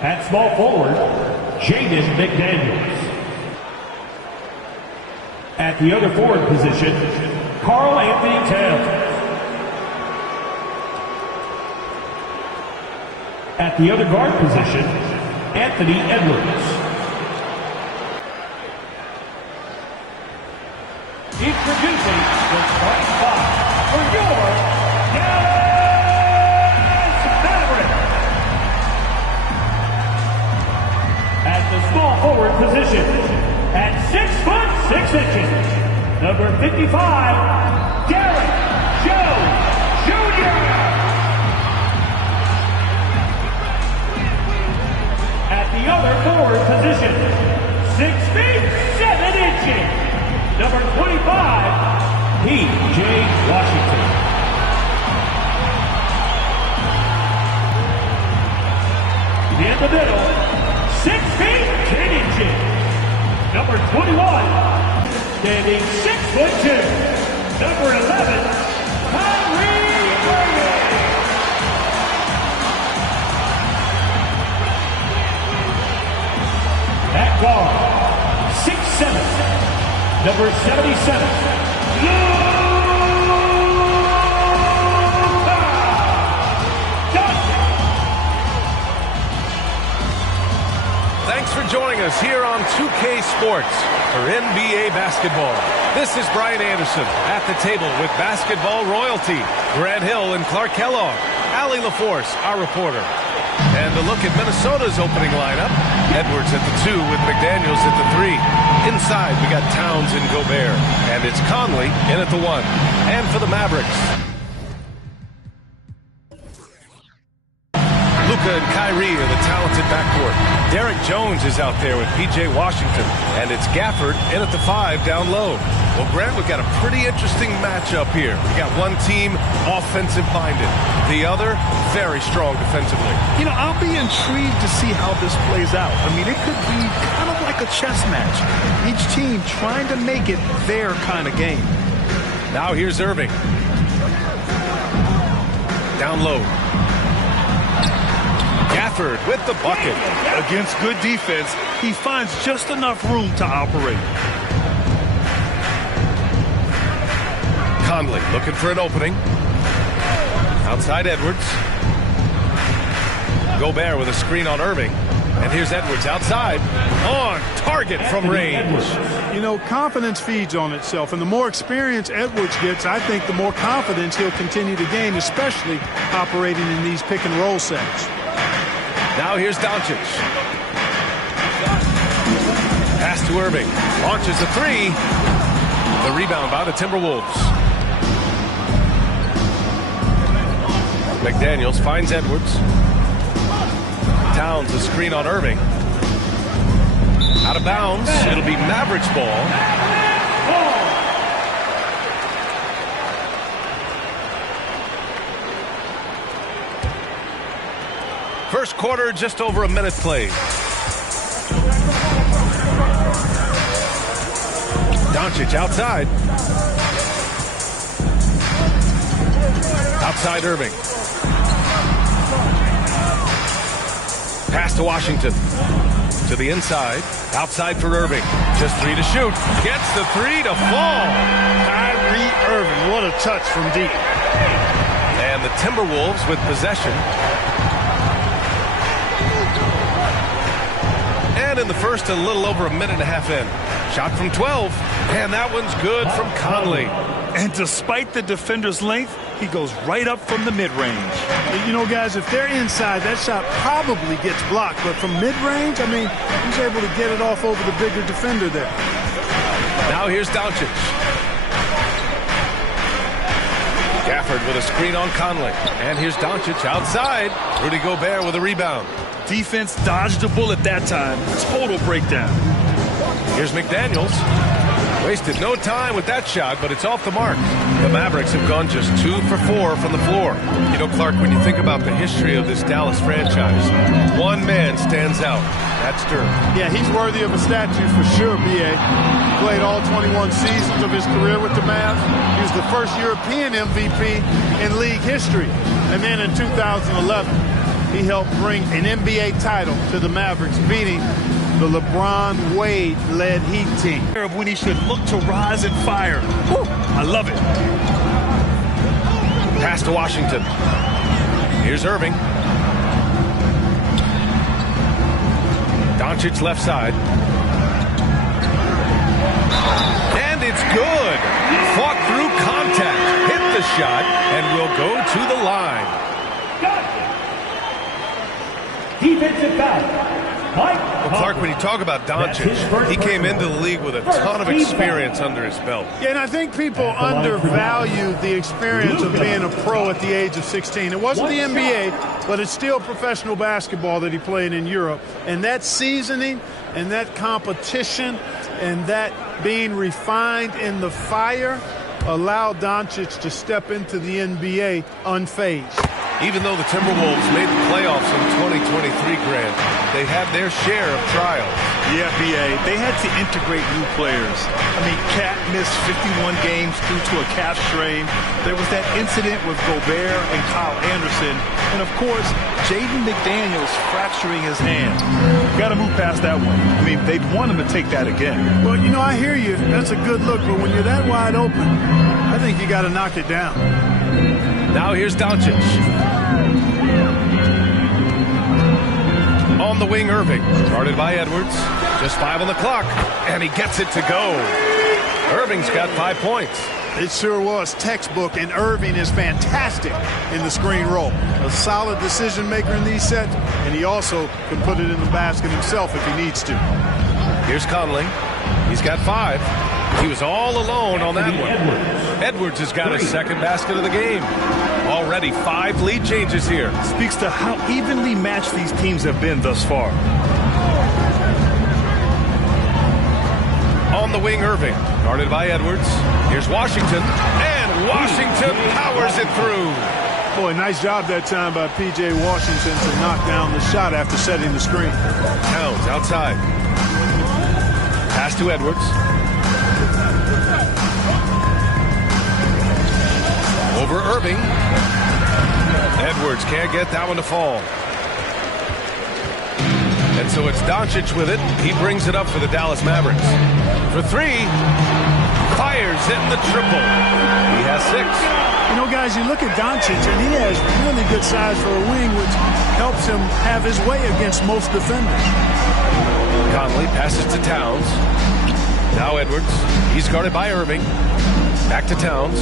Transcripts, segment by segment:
At small forward, Jaden McDaniels. At the other forward position, Carl Anthony Towns. At the other guard position, Anthony Edwards. Introducing the starting five for your Dallas Mavericks. At the small forward position, at 6'6", number 55, Derek Jones Jr. At the other forward position, 6 feet 7 inches, number 25, P.J. Washington. In the middle, 6 feet 10 inches, number 21, standing 6'2", number 11, Kyrie Irving. At guard, 6'7", number 77, Luka Dončić. Thanks for joining us here on 2K Sports for NBA basketball. This is Brian Anderson at the table with basketball royalty, Grant Hill and Clark Kellogg, Allie LaForce, our reporter. And a look at Minnesota's opening lineup. Edwards at the 2 with McDaniels at the 3. Inside, we got Towns and Gobert. And it's Conley in at the 1. And for the Mavericks, Luka and Kyrie are the talented backcourt. Derek Jones is out there with P.J. Washington. And it's Gafford in at the 5 down low. Well, Grant, we've got a pretty interesting matchup here. We got one team offensive-minded. The other, very strong defensively. You know, I'll be intrigued to see how this plays out. I mean, it could be kind of like a chess match. Each team trying to make it their kind of game. Now here's Irving. Down low. Gafford with the bucket. Against good defense, he finds just enough room to operate. Conley looking for an opening. Outside Edwards. Gobert with a screen on Irving. And here's Edwards outside. On target from range. You know, confidence feeds on itself. And the more experience Edwards gets, I think the more confidence he'll continue to gain, especially operating in these pick and roll sets. Now here's Dončić. Pass to Irving. Launches a 3. The rebound by the Timberwolves. McDaniels finds Edwards. Towns a screen on Irving. Out of bounds. It'll be Mavericks ball. First quarter, just over a minute played. Dončić outside. Outside Irving. Pass to Washington. To the inside. Outside for Irving. Just 3 to shoot. Gets the 3 to fall. Kyrie Irving, what a touch from deep. And the Timberwolves with possession. And in the first, a little over a minute and a half in. Shot from 12. And that one's good from Conley. And despite the defender's length, he goes right up from the mid-range. You know, guys, if they're inside, that shot probably gets blocked. But from mid-range, I mean, he's able to get it off over the bigger defender there. Now here's Dončić. Gafford with a screen on Conley. And here's Dončić outside. Rudy Gobert with a rebound. Defense dodged a bullet that time. Total breakdown. Here's McDaniels. Wasted no time with that shot, but it's off the mark. The Mavericks have gone just 2 for 4 from the floor. You know, Clark, when you think about the history of this Dallas franchise, one man stands out. That's Dirk. Yeah, he's worthy of a statue for sure, B.A. He played all 21 seasons of his career with the Mavs. He was the first European MVP in league history. And then in 2011, he helped bring an NBA title to the Mavericks, beating the LeBron Wade-led Heat team. When he should look to rise and fire. Woo, I love it. Pass to Washington. Here's Irving. Dončić left side. And it's good. Fought through contact. Hit the shot and will go to the line. Defensive foul. Well, Clark, when you talk about Dončić, he came into the league with a ton of experience under his belt. Yeah, and I think people undervalue the experience of being a pro at the age of 16. It wasn't the NBA, but it's still professional basketball that he played in Europe. And that seasoning and that competition and that being refined in the fire allowed Dončić to step into the NBA unfazed. Even though the Timberwolves made the playoffs in 2023, Grant, they had their share of trials. Yeah, B.A., they had to integrate new players. I mean, Cat missed 51 games due to a calf strain. There was that incident with Gobert and Kyle Anderson. And, of course, Jaden McDaniels fracturing his hand. Got to move past that one. I mean, they'd want him to take that again. Well, you know, I hear you. That's a good look. But when you're that wide open, I think you got to knock it down. Now here's Dončić. On the wing, Irving. Guarded by Edwards. Just 5 on the clock. And he gets it to go. Irving's got 5 points. It sure was textbook, and Irving is fantastic in the screen roll. A solid decision maker in these sets, and he also can put it in the basket himself if he needs to. Here's Conley. He's got 5. He was all alone on that one. Edwards has got his second basket of the game. Already 5 lead changes here. Speaks to how evenly matched these teams have been thus far. On the wing, Irving. Guarded by Edwards. Here's Washington. And Washington powers it through. Boy, nice job that time by P.J. Washington to knock down the shot after setting the screen. Towns outside. Pass to Edwards. Over Irving. Edwards can't get that one to fall. And so it's Dončić with it. He brings it up for the Dallas Mavericks. For 3. Fires in the triple. He has 6. You know, guys, you look at Dončić, and he has really good size for a wing, which helps him have his way against most defenders. Conley passes to Towns. Now Edwards. He's guarded by Irving. Back to Towns.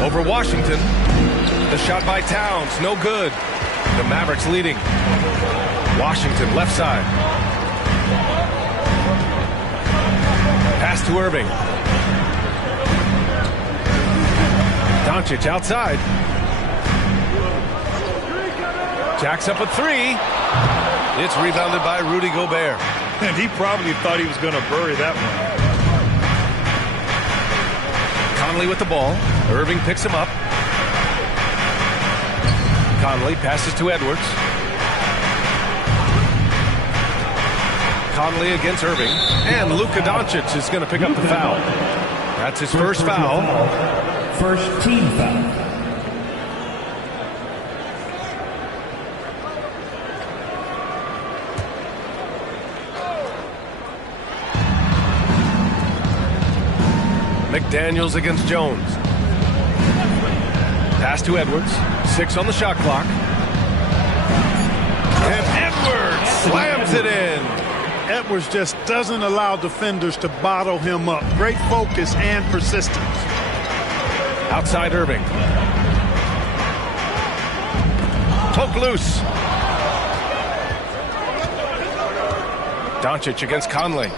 Over Washington. The shot by Towns. No good. The Mavericks leading. Washington left side. Pass to Irving. Dončić outside. Jacks up a 3. It's rebounded by Rudy Gobert. And he probably thought he was going to bury that one. Conley with the ball. Irving picks him up. Conley passes to Edwards. Conley against Irving. And Luka Dončić is going to pick up the foul. That's his first foul. First team foul. McDaniels against Jones. Pass to Edwards. 6 on the shot clock. And Edwards slams it in. Edwards just doesn't allow defenders to bottle him up. Great focus and persistence. Outside Irving. Poke loose. Dončić against Conley.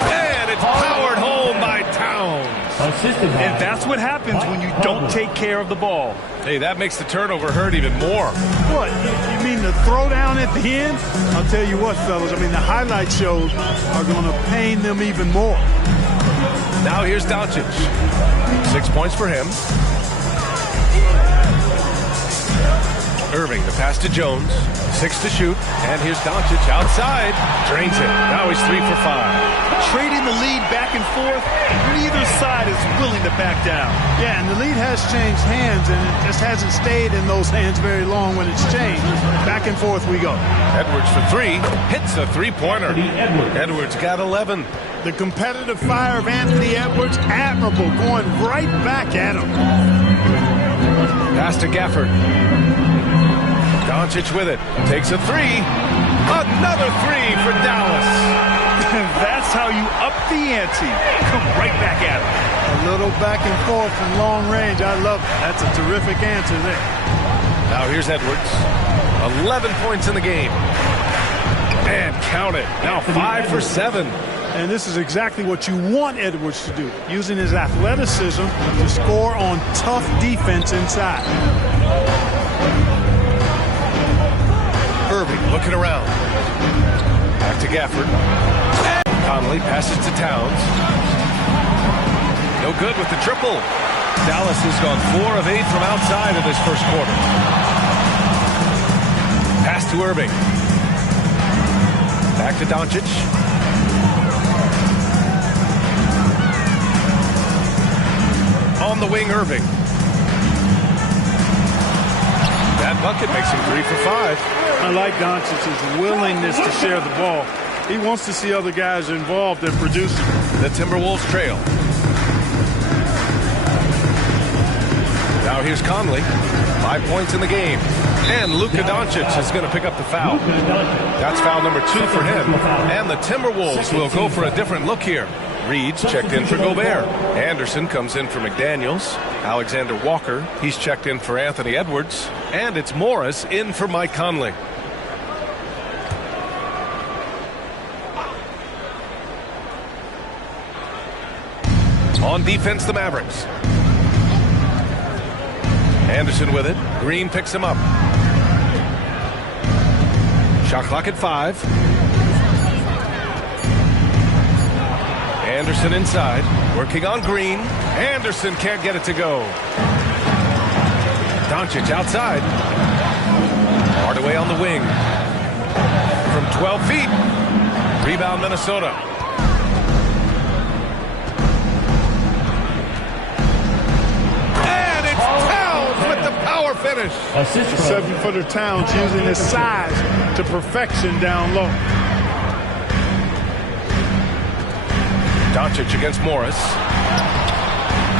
And it's powered home by Towns. And that's what happens when you don't take care of the ball. Hey, that makes the turnover hurt even more. What? You mean the throwdown at the end? I'll tell you what, fellas. I mean, the highlight shows are going to pain them even more. Now here's Dončić. 6 points for him. Irving, the pass to Jones. 6 to shoot. And here's Dončić outside. Drains it. Now he's 3 for 5. Trading the lead back and forth. Neither side is willing to back down. Yeah, and the lead has changed hands, and it just hasn't stayed in those hands very long when it's changed. Back and forth we go. Edwards for 3. Hits a three-pointer. Edwards got 11. The competitive fire of Anthony Edwards, admirable, going right back at him. Pass to Gafford. Dončić with it. Takes a 3. Another 3 for Dallas. That's how you up the ante. Come right back at him. A little back and forth from long range. I love it. That's a terrific answer there. Now here's Edwards. 11 points in the game. And count it. Now 5 for 7. And this is exactly what you want Edwards to do, using his athleticism to score on tough defense inside. Irving looking around. Back to Gafford. Conley passes to Towns. No good with the triple. Dallas has gone 4 of 8 from outside in this first quarter. Pass to Irving. Back to Dončić. On the wing, Irving. That bucket makes him 3 for 5. I like Dončić's willingness to share the ball. He wants to see other guys involved in producing. The Timberwolves trail. Now here's Conley. 5 points in the game. And Luka Dončić is going to pick up the foul. That's foul number 2 for him. And the Timberwolves will go for a different look here. Reed's checked in for Gobert. Anderson comes in for McDaniels. Alexander Walker, he's checked in for Anthony Edwards. And it's Morris in for Mike Conley. On defense, the Mavericks. Anderson with it. Green picks him up. Shot clock at 5. Anderson inside, working on Green. Anderson can't get it to go. Dončić outside. Hardaway on the wing. From 12 feet. Rebound, Minnesota. And it's Towns with the power finish. The 7-footer Towns using his size to perfection down low. Dončić against Morris.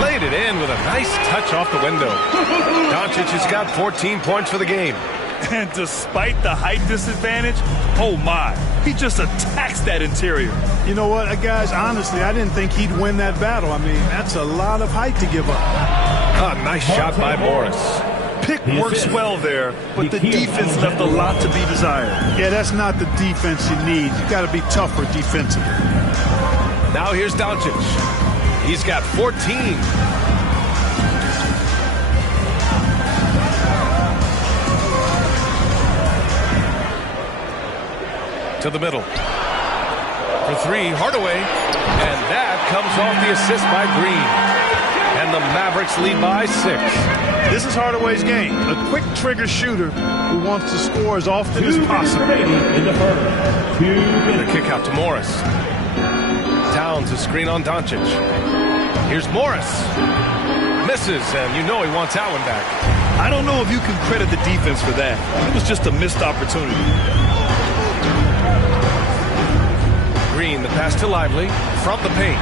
Laid it in with a nice touch off the window. Dončić has got 14 points for the game. And despite the height disadvantage, oh my, he just attacks that interior. You know what, guys, honestly, I didn't think he'd win that battle. I mean, that's a lot of height to give up. A nice shot by Morris. Pick works well there, but the defense left a lot to be desired. Yeah, that's not the defense you need. You got to be tougher defensively. Now here's Dončić. He's got 14. To the middle. For 3, Hardaway. And that comes off the assist by Green. And the Mavericks lead by 6. This is Hardaway's game. A quick trigger shooter who wants to score as often as possible. The kick out to Morris. Towns a screen on Dončić. Here's Morris. Misses, and you know he wants that one back. I don't know if you can credit the defense for that. It was just a missed opportunity. Green, the pass to Lively from the paint.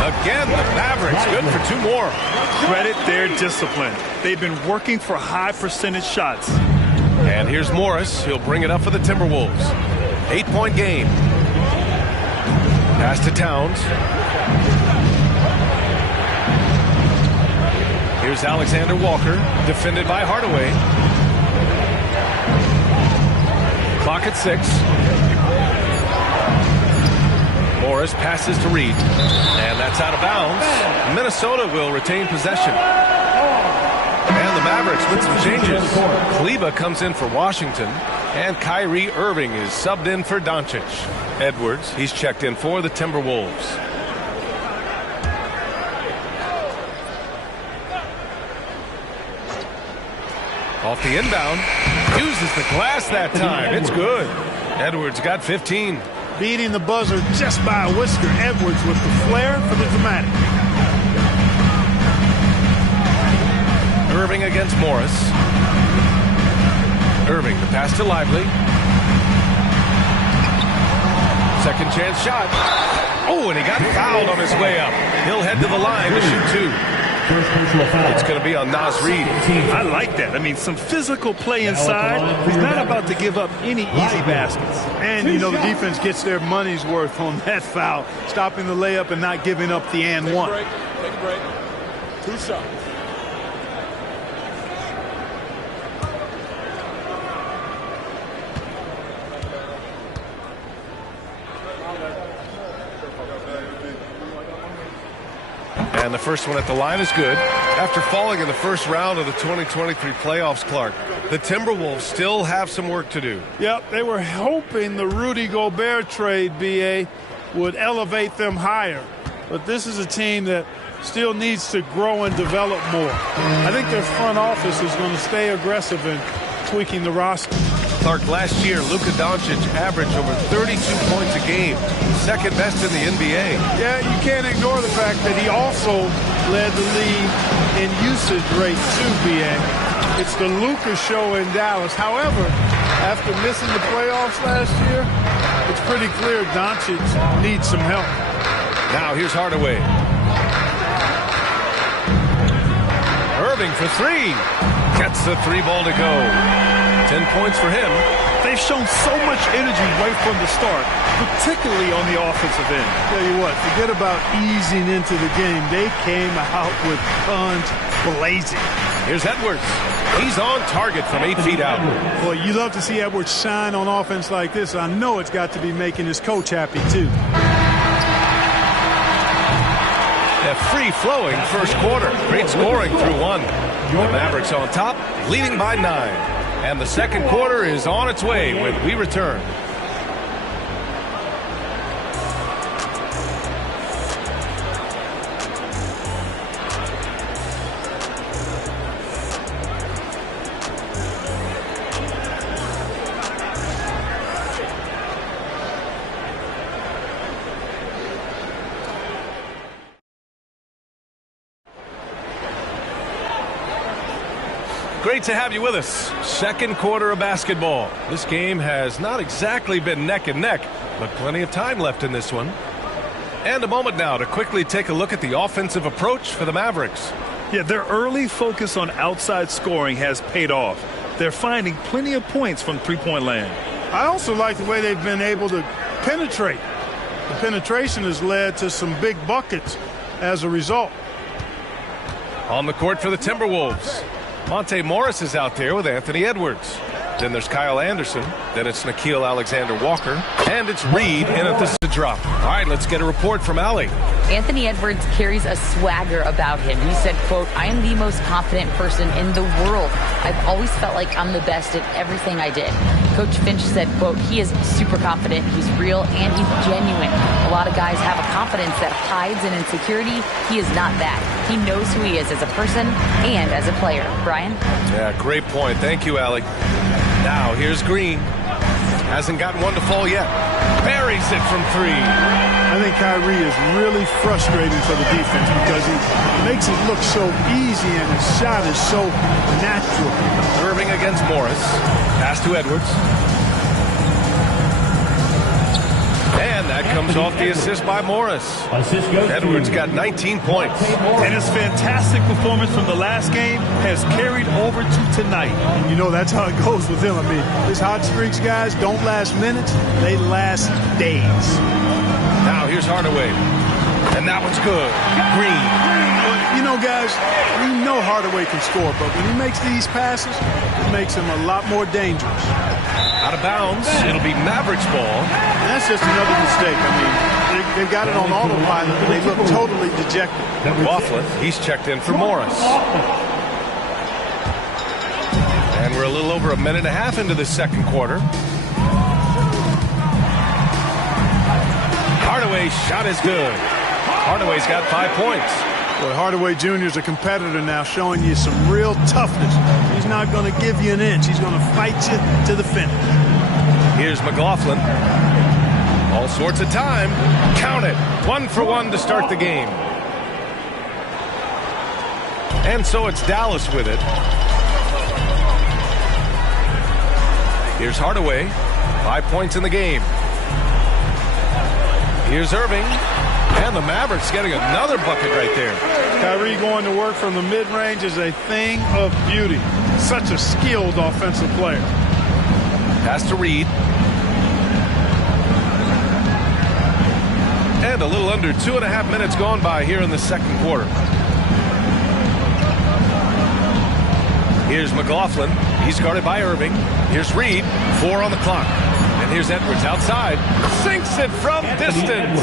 Again, the Mavericks good for 2 more. Credit their discipline. They've been working for high percentage shots. And here's Morris. He'll bring it up for the Timberwolves. 8-point game. Pass to Towns. Here's Alexander Walker, defended by Hardaway. Clock at 6. Morris passes to Reed. And that's out of bounds. Minnesota will retain possession. And the Mavericks with some changes. Kleba comes in for Washington. And Kyrie Irving is subbed in for Dončić. Edwards, he's checked in for the Timberwolves. Off the inbound. Uses the glass that time. It's good. Edwards got 15. Beating the buzzer just by a whisker. Edwards with the flair for the dramatic. Irving against Morris. Irving, the pass to Lively. Second chance shot. Oh, and he got fouled on his way up. He'll head to the line to shoot two. It's going to be on Naz Reid. I like that. I mean, some physical play inside. He's not about to give up any easy baskets. And, you know, the defense gets their money's worth on that foul, stopping the layup and not giving up the and one. Take a break. 2 shots. And the first one at the line is good. After falling in the first round of the 2023 playoffs, Clark, the Timberwolves still have some work to do. Yep, they were hoping the Rudy Gobert trade, B.A., would elevate them higher. But this is a team that still needs to grow and develop more. I think their front office is going to stay aggressive in tweaking the roster. Clark, last year, Luka Dončić averaged over 32 points a game, second best in the NBA. Yeah, you can't ignore the fact that he also led the league in usage rate too, B.A. It's the Luka show in Dallas. However, after missing the playoffs last year, it's pretty clear Dončić needs some help. Now here's Hardaway. Irving for three. Gets the three ball to go. 10 points for him. They've shown so much energy right from the start, particularly on the offensive end. Tell you what, forget about easing into the game. They came out with guns blazing. Here's Edwards. He's on target from 8 feet out. Boy, you love to see Edwards shine on offense like this. I know it's got to be making his coach happy, too. A free-flowing first quarter. Great scoring through one. The Mavericks on top, leading by 9. And the second quarter is on its way when we return. Great to have you with us. Second quarter of basketball. This game has not exactly been neck and neck, but plenty of time left in this one. And a moment now to quickly take a look at the offensive approach for the Mavericks. Yeah, their early focus on outside scoring has paid off. They're finding plenty of points from three-point land. I also like the way they've been able to penetrate. The penetration has led to some big buckets as a result. On the court for the Timberwolves, Monte Morris is out there with Anthony Edwards. Then there's Kyle Anderson. Then it's Nickeil Alexander-Walker. And it's Reid in at the drop. All right, let's get a report from Allie. Anthony Edwards carries a swagger about him. He said, quote, "I am the most confident person in the world. I've always felt like I'm the best at everything I did." Coach Finch said, quote, "He is super confident, he's real, and he's genuine. A lot of guys have a confidence that hides an insecurity. He is not that. He knows who he is as a person and as a player." Brian? Yeah, great point. Thank you, Allie. Now, here's Green. Hasn't gotten one to fall yet. Buries it from three. I think Kyrie is really frustrating for the defense because he makes it look so easy and his shot is so natural. Irving against Morris. Pass to Edwards. And that comes off the assist by Morris. Edwards got 19 points. And his fantastic performance from the last game has carried over to tonight. And you know that's how it goes with him. I mean, his hot streaks, guys, don't last minutes. They last days. Now here's Hardaway. And that one's good. Green. Well, you know, guys, we know Hardaway can score, but when he makes these passes, it makes him a lot more dangerous. Out of bounds. It'll be Mavericks ball. And that's just another mistake. I mean, they've got it on autopilot, but they look totally dejected. Coughlin, he's checked in for Morris. And we're a little over a minute and a half into the second quarter. Hardaway's shot is good. Hardaway's got 5 points. Well, Hardaway Jr. is a competitor now, showing you some real toughness. He's not going to give you an inch. He's going to fight you to the finish. Here's McLaughlin. All sorts of time. Count it. 1 for 1 to start the game. And so it's Dallas with it. Here's Hardaway. 5 points in the game. Here's Irving. And the Mavericks getting another bucket right there. Kyrie going to work from the mid-range is a thing of beauty. Such a skilled offensive player. Pass to Reed. And a little under 2.5 minutes gone by here in the second quarter. Here's McLaughlin. He's guarded by Irving. Here's Reed. 4 on the clock. And here's Edwards outside. Sinks it from distance.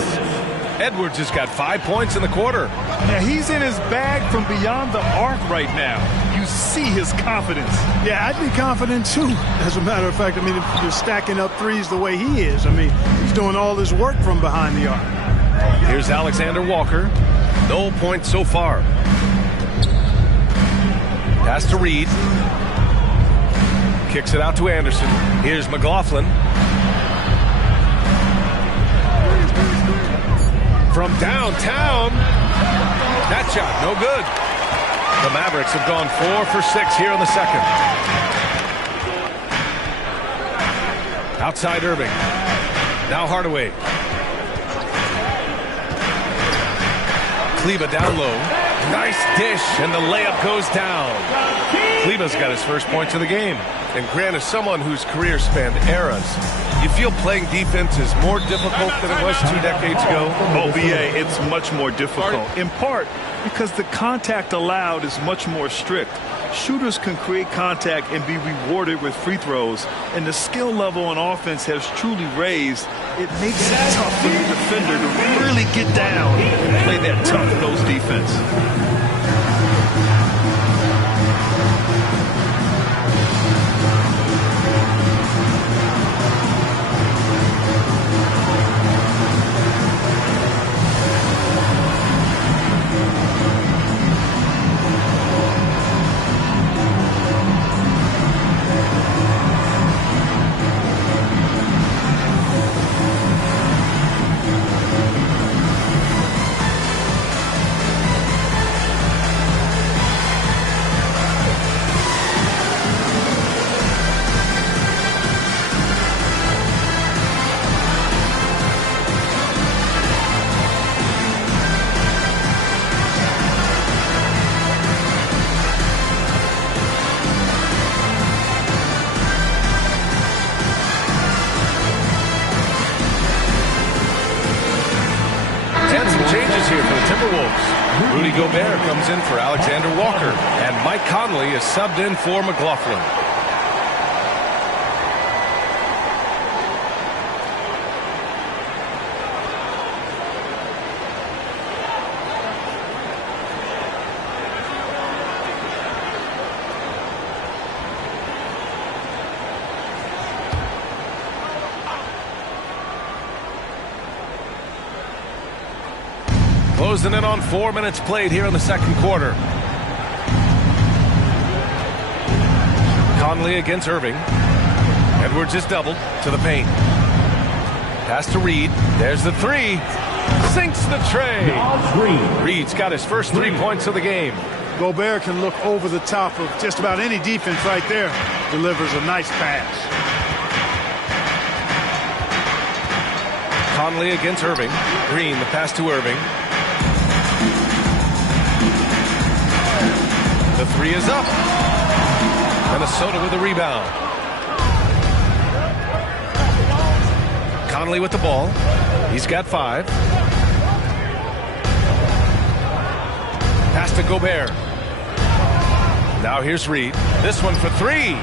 Edwards has got 5 points in the quarter. Yeah, he's in his bag from beyond the arc right now. You see his confidence. Yeah, I'd be confident too. As a matter of fact, I mean, if you're stacking up threes the way he is, I mean, he's doing all his work from behind the arc. Here's Alexander Walker. No points so far. Pass to Reed. Kicks it out to Anderson. Here's McLaughlin. From downtown. That shot, no good. The Mavericks have gone 4 for 6 here in the second. Outside Irving. Now Hardaway. Kleba down low. Nice dish, and the layup goes down. Kleba's got his first points of the game. And Grant, as someone whose career spanned eras, you feel playing defense is more difficult than it was 2 decades ago? Oh, BA, it's much more difficult, in part because the contact allowed is much more strict. Shooters can create contact and be rewarded with free throws, and the skill level on offense has truly raised. It makes it tough for the defender to really get down and play that tough nose defense. Changes here for the Timberwolves. Rudy Gobert comes in for Alexander Walker, and Mike Conley is subbed in for McLaughlin. Closing in on 4 minutes played here in the second quarter. Conley against Irving. Edwards is doubled to the paint. Pass to Reed. There's the three. Sinks the tray. Reed's got his first 3 points of the game. Gobert can look over the top of just about any defense right there. Delivers a nice pass. Conley against Irving. Green, the pass to Irving. The three is up. Minnesota with the rebound. Conley with the ball. He's got 5. Pass to Gobert. Now here's Reed. This one for 3.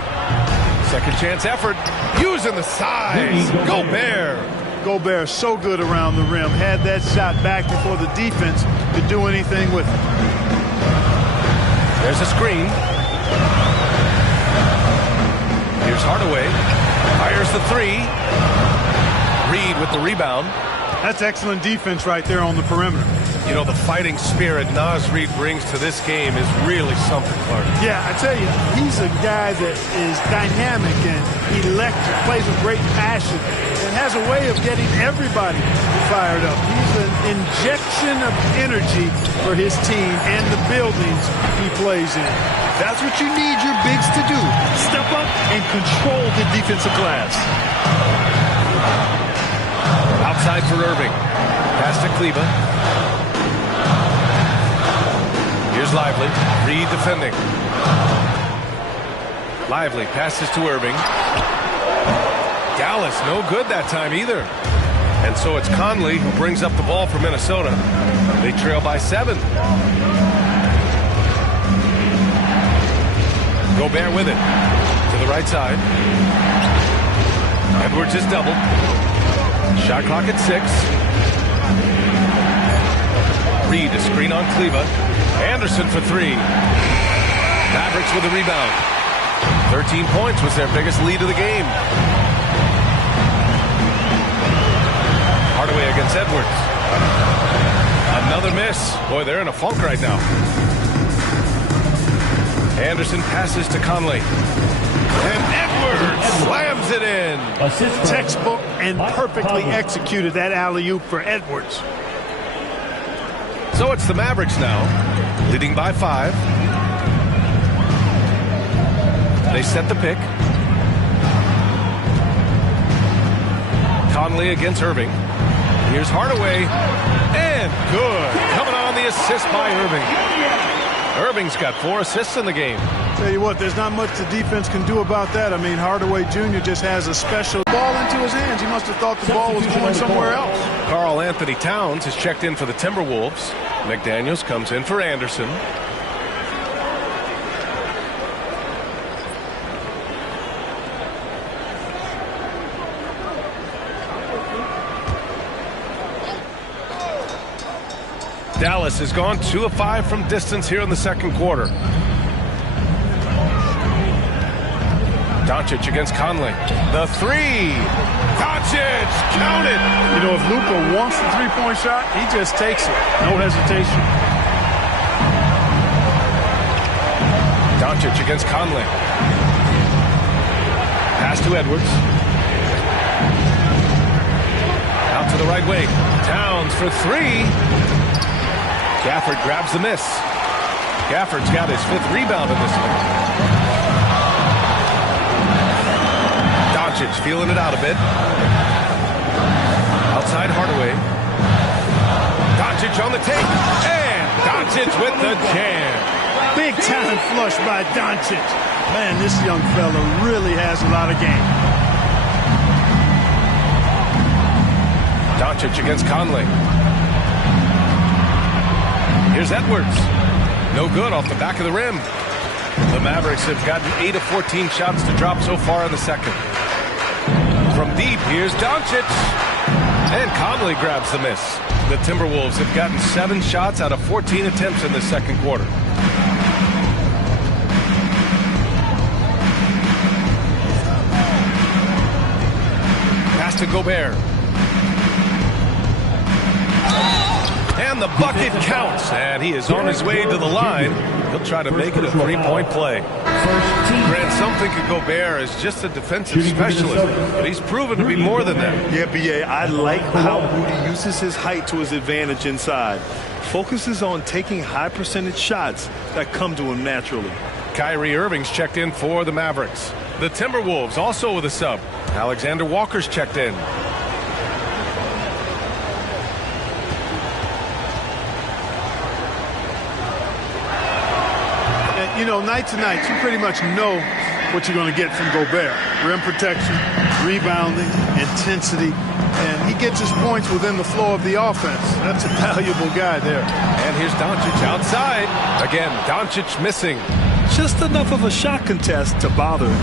Second chance effort. Using the size. Gobert. Gobert so good around the rim. Had that shot back before the defense could do anything with it. There's a screen. Here's Hardaway. Fires the 3. Reed with the rebound. That's excellent defense right there on the perimeter. You know, the fighting spirit Naz Reid brings to this game is really something, Clark. Yeah, I tell you, he's a guy that is dynamic and electric, plays with great passion, and has a way of getting everybody fired up. He's an injection of energy for his team and the buildings he plays in. That's what you need your bigs to do. Step up and control the defensive glass. Outside for Irving. Pass to Kleba. Here's Lively. Reid defending. Lively passes to Irving. Dallas no good that time either. And so it's Conley who brings up the ball for Minnesota. They trail by 7. Gobert with it. To the right side. Edwards is doubled. Shot clock at 6. Reid, a screen on Kleba. Anderson for 3. Mavericks with a rebound. 13 points was their biggest lead of the game. Hardaway against Edwards. Another miss. Boy, they're in a funk right now. Anderson passes to Conley. And Edwards slams it in. Textbook and perfectly executed that alley-oop for Edwards. So it's the Mavericks now, leading by 5. They set the pick. Conley against Irving. Here's Hardaway. And good. Coming on the assist by Irving. Irving's got 4 assists in the game. Tell you what, there's not much the defense can do about that. I mean, Hardaway Jr. just has a special ball into his hands. He must have thought the ball was going somewhere else. Karl Anthony Towns has checked in for the Timberwolves. McDaniels comes in for Anderson. Dallas has gone 2 of 5 from distance here in the second quarter. Dončić against Conley. The 3. Dončić, count it. You know, if Luka wants the three-point shot, he just takes it. No hesitation. Dončić against Conley. Pass to Edwards. Out to the right wing. Towns for 3. Gafford grabs the miss. Gafford's got his 5th rebound in this one. Dončić feeling it out a bit. Outside Hardaway. Dončić on the take. And Dončić with the jam. Big time flush by Dončić. Man, this young fella really has a lot of game. Dončić against Conley. Here's Edwards. No good off the back of the rim. The Mavericks have gotten 8 of 14 shots to drop so far in the second. From deep, here's Dončić. And Conley grabs the miss. The Timberwolves have gotten 7 shots out of 14 attempts in the second quarter. Pass to Gobert. And the bucket counts. And he is on his way to the line. He'll try to make it a 3-point play. Grant, some think of Gobert as just a defensive specialist, but he's proven to be more than that. Yeah, B.A., I like how Rudy uses his height to his advantage inside. Focuses on taking high percentage shots that come to him naturally. Kyrie Irving's checked in for the Mavericks. The Timberwolves also with a sub. Alexander Walker's checked in. You know, night to night, you pretty much know what you're going to get from Gobert. Rim protection, rebounding, intensity, and he gets his points within the flow of the offense. That's a valuable guy there. And here's Dončić outside. Again, Dončić missing. Just enough of a shot contest to bother him.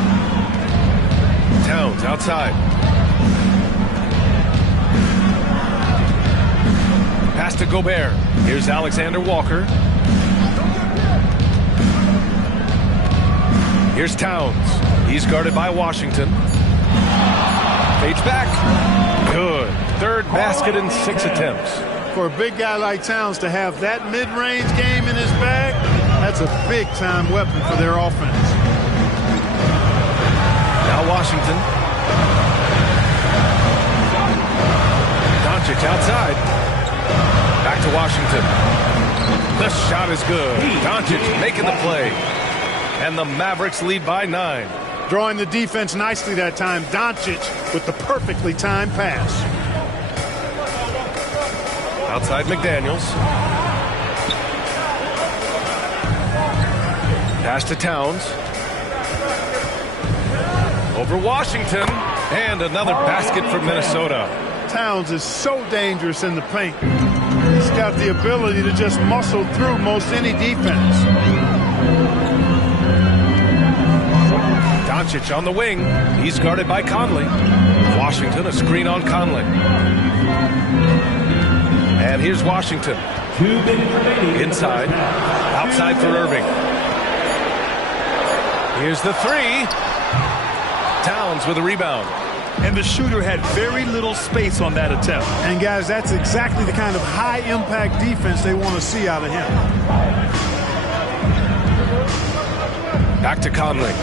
Towns outside. Pass to Gobert. Here's Alexander Walker. Here's Towns. He's guarded by Washington. Fades back. Good. Third basket in 6 attempts. for a big guy like Towns to have that mid-range game in his bag, that's a big-time weapon for their offense. Now Washington. Dončić outside. Back to Washington. The shot is good. Dončić making the play. And the Mavericks lead by 9. Drawing the defense nicely that time. Dončić with the perfectly timed pass. Outside McDaniels. Pass to Towns. Over Washington. And another basket for Minnesota. Towns is so dangerous in the paint. He's got the ability to just muscle through most any defense. Dončić on the wing. He's guarded by Conley. Washington, a screen on Conley. And here's Washington. Inside. Outside for Irving. Here's the three. Towns with a rebound. And the shooter had very little space on that attempt. And guys, that's exactly the kind of high-impact defense they want to see out of him. Back to Conley.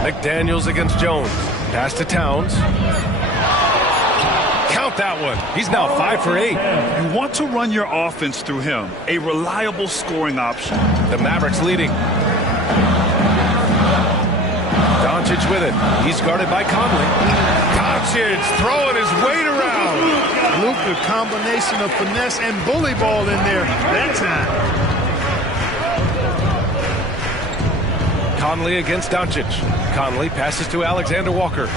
McDaniels against Jones. Pass to Towns. Count that one. He's now 5 for 8. You want to run your offense through him. A reliable scoring option. The Mavericks leading. Dončić with it. He's guarded by Conley. Dončić throwing his weight around. Luka, combination of finesse and bully ball in there that time. Conley against Dončić. Conley passes to Alexander Walker.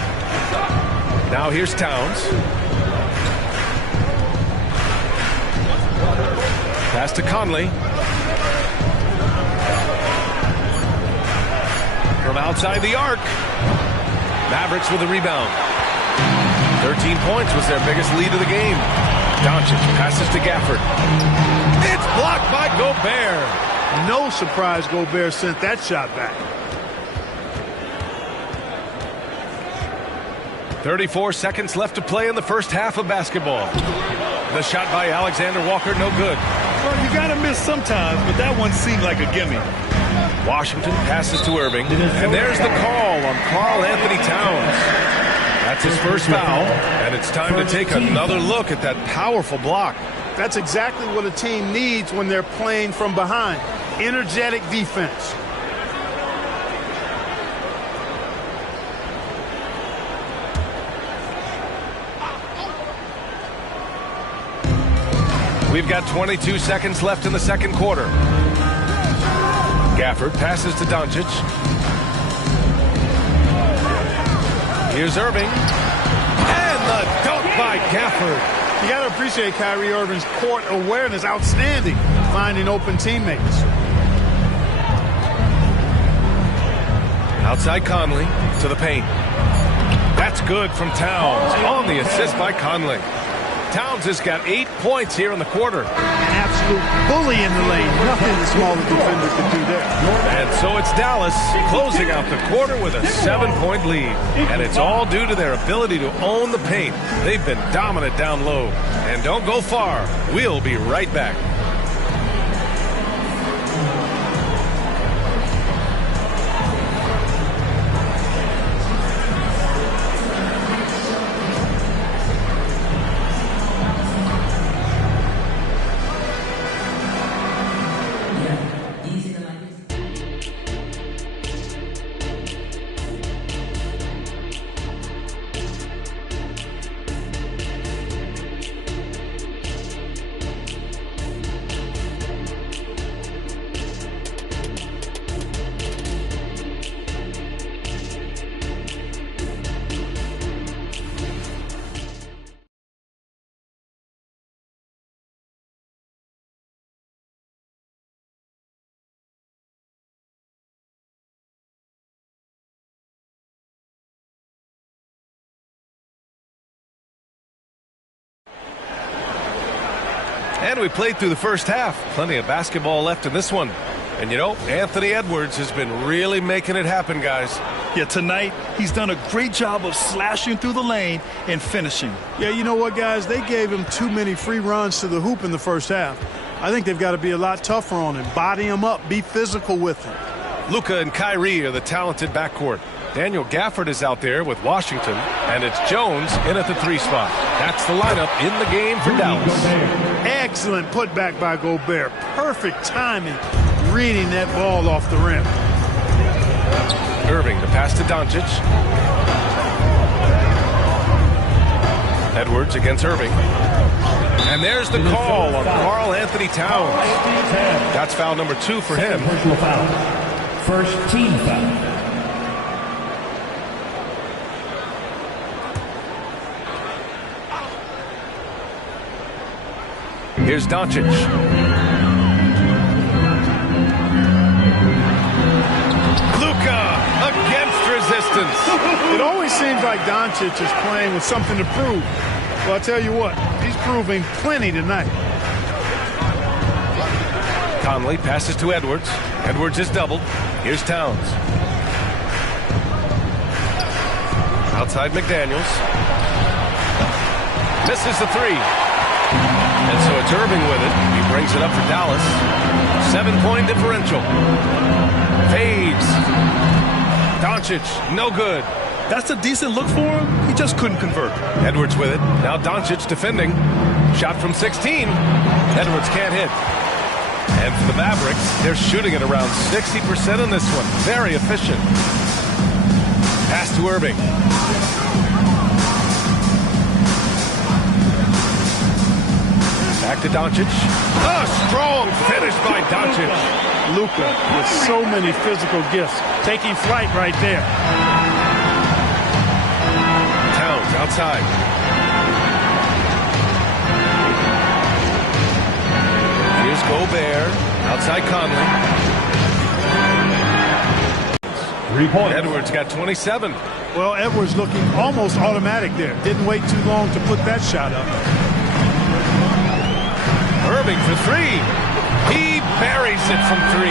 Now here's Towns. Pass to Conley. From outside the arc. Mavericks with a rebound. 13 points was their biggest lead of the game. Dončić passes to Gafford. It's blocked by Gobert. No surprise Gobert sent that shot back. 34 seconds left to play in the first half of basketball. The shot by Alexander Walker, no good. Well, you got to miss sometimes, but that one seemed like a gimme. Washington passes to Irving, and there's the call on Karl Anthony Towns. That's his first foul, and it's time to take another look at that powerful block. That's exactly what a team needs when they're playing from behind. Energetic defense. We've got 22 seconds left in the second quarter. Gafford passes to Dončić. Here's Irving. And the dunk by Gafford. You got to appreciate Kyrie Irving's court awareness. Outstanding. Finding open teammates. Outside Conley to the paint. That's good from Towns on the assist by Conley. Towns has got 8 points here in the quarter. An absolute bully in the lane. Nothing the smaller defender could do there. And so it's Dallas closing out the quarter with a 7-point lead. And it's all due to their ability to own the paint. They've been dominant down low. And don't go far. We'll be right back. And we played through the first half. Plenty of basketball left in this one. And you know, Anthony Edwards has been really making it happen, guys. Yeah, tonight he's done a great job of slashing through the lane and finishing. Yeah, you know what, guys? They gave him too many free runs to the hoop in the first half. I think they've got to be a lot tougher on him. Body him up. Be physical with him. Luka and Kyrie are the talented backcourt. Daniel Gafford is out there with Washington, and it's Jones in at the 3 spot. That's the lineup in the game for Dallas. Excellent putback by Gobert. Perfect timing, reading that ball off the rim. Irving, the pass to Dončić. Edwards against Irving. And there's the call on Karl Anthony Towns. That's foul number 2 for him. Personal foul. First team foul. Here's Dončić. Luka against resistance. It always seems like Dončić is playing with something to prove. Well, I'll tell you what, he's proving plenty tonight. Conley passes to Edwards. Edwards is doubled. Here's Towns. Outside McDaniels. Misses the 3. And so it's Irving with it. He brings it up for Dallas. 7-point differential. Fades. Dončić, no good. That's a decent look for him. He just couldn't convert. Edwards with it. Now Dončić defending. Shot from 16. Edwards can't hit. And for the Mavericks, they're shooting at around 60% in this one. Very efficient. Pass to Irving. Back to Dončić. A strong finish by Dončić. Luka with so many physical gifts. Taking flight right there. Towns outside. Here's Gobert. Outside Conley. 3 points. Edwards got 27. Well, Edwards looking almost automatic there. Didn't wait too long to put that shot up. Irving for 3. He buries it from 3.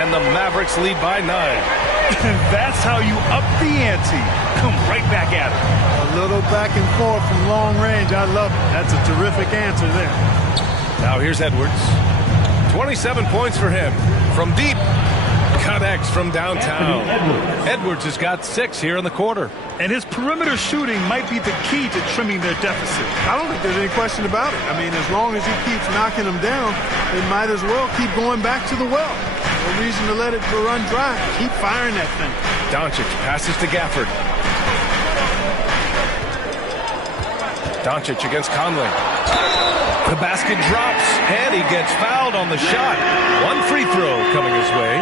And the Mavericks lead by 9. And that's how you up the ante. Come right back at it. A little back and forth from long range. I love it. That's a terrific answer there. Now here's Edwards. 27 points for him. From deep. Cut X from downtown. Edwards has got 6 here in the quarter. And his perimeter shooting might be the key to trimming their deficit. I don't think there's any question about it. I mean, as long as he keeps knocking them down, they might as well keep going back to the well. No reason to let it run dry. Keep firing that thing. Dončić passes to Gafford. Dončić against Conley. The basket drops, and he gets fouled on the shot. 1 free throw coming his way.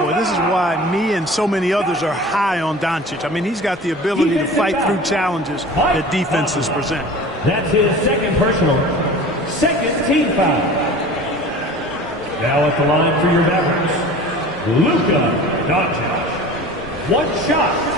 Boy, this is why me and so many others are high on Dončić. I mean, he's got the ability to fight through challenges that defenses present. That's his second personal, second team foul. Now at the line for your Mavericks, Luka Dončić. 1 shot.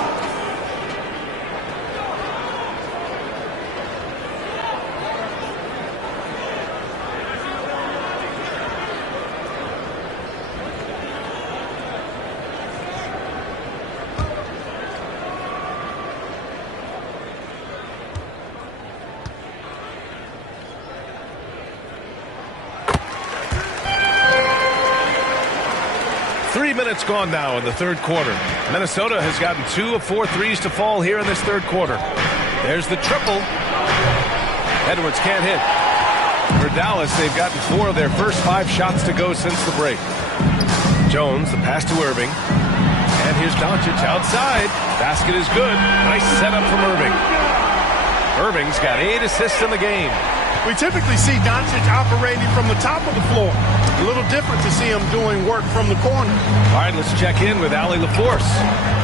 Minutes gone now in the third quarter. Minnesota has gotten 2 of 4 threes to fall here in this third quarter. There's the triple. Edwards can't hit. For Dallas, they've gotten 4 of their first 5 shots to go since the break. Jones, the pass to Irving. And here's Dončić outside. Basket is good. Nice setup from Irving. Irving's got 8 assists in the game. We typically see Dončić operating from the top of the floor. A little different to see him doing work from the corner. All right, let's check in with Allie LaForce.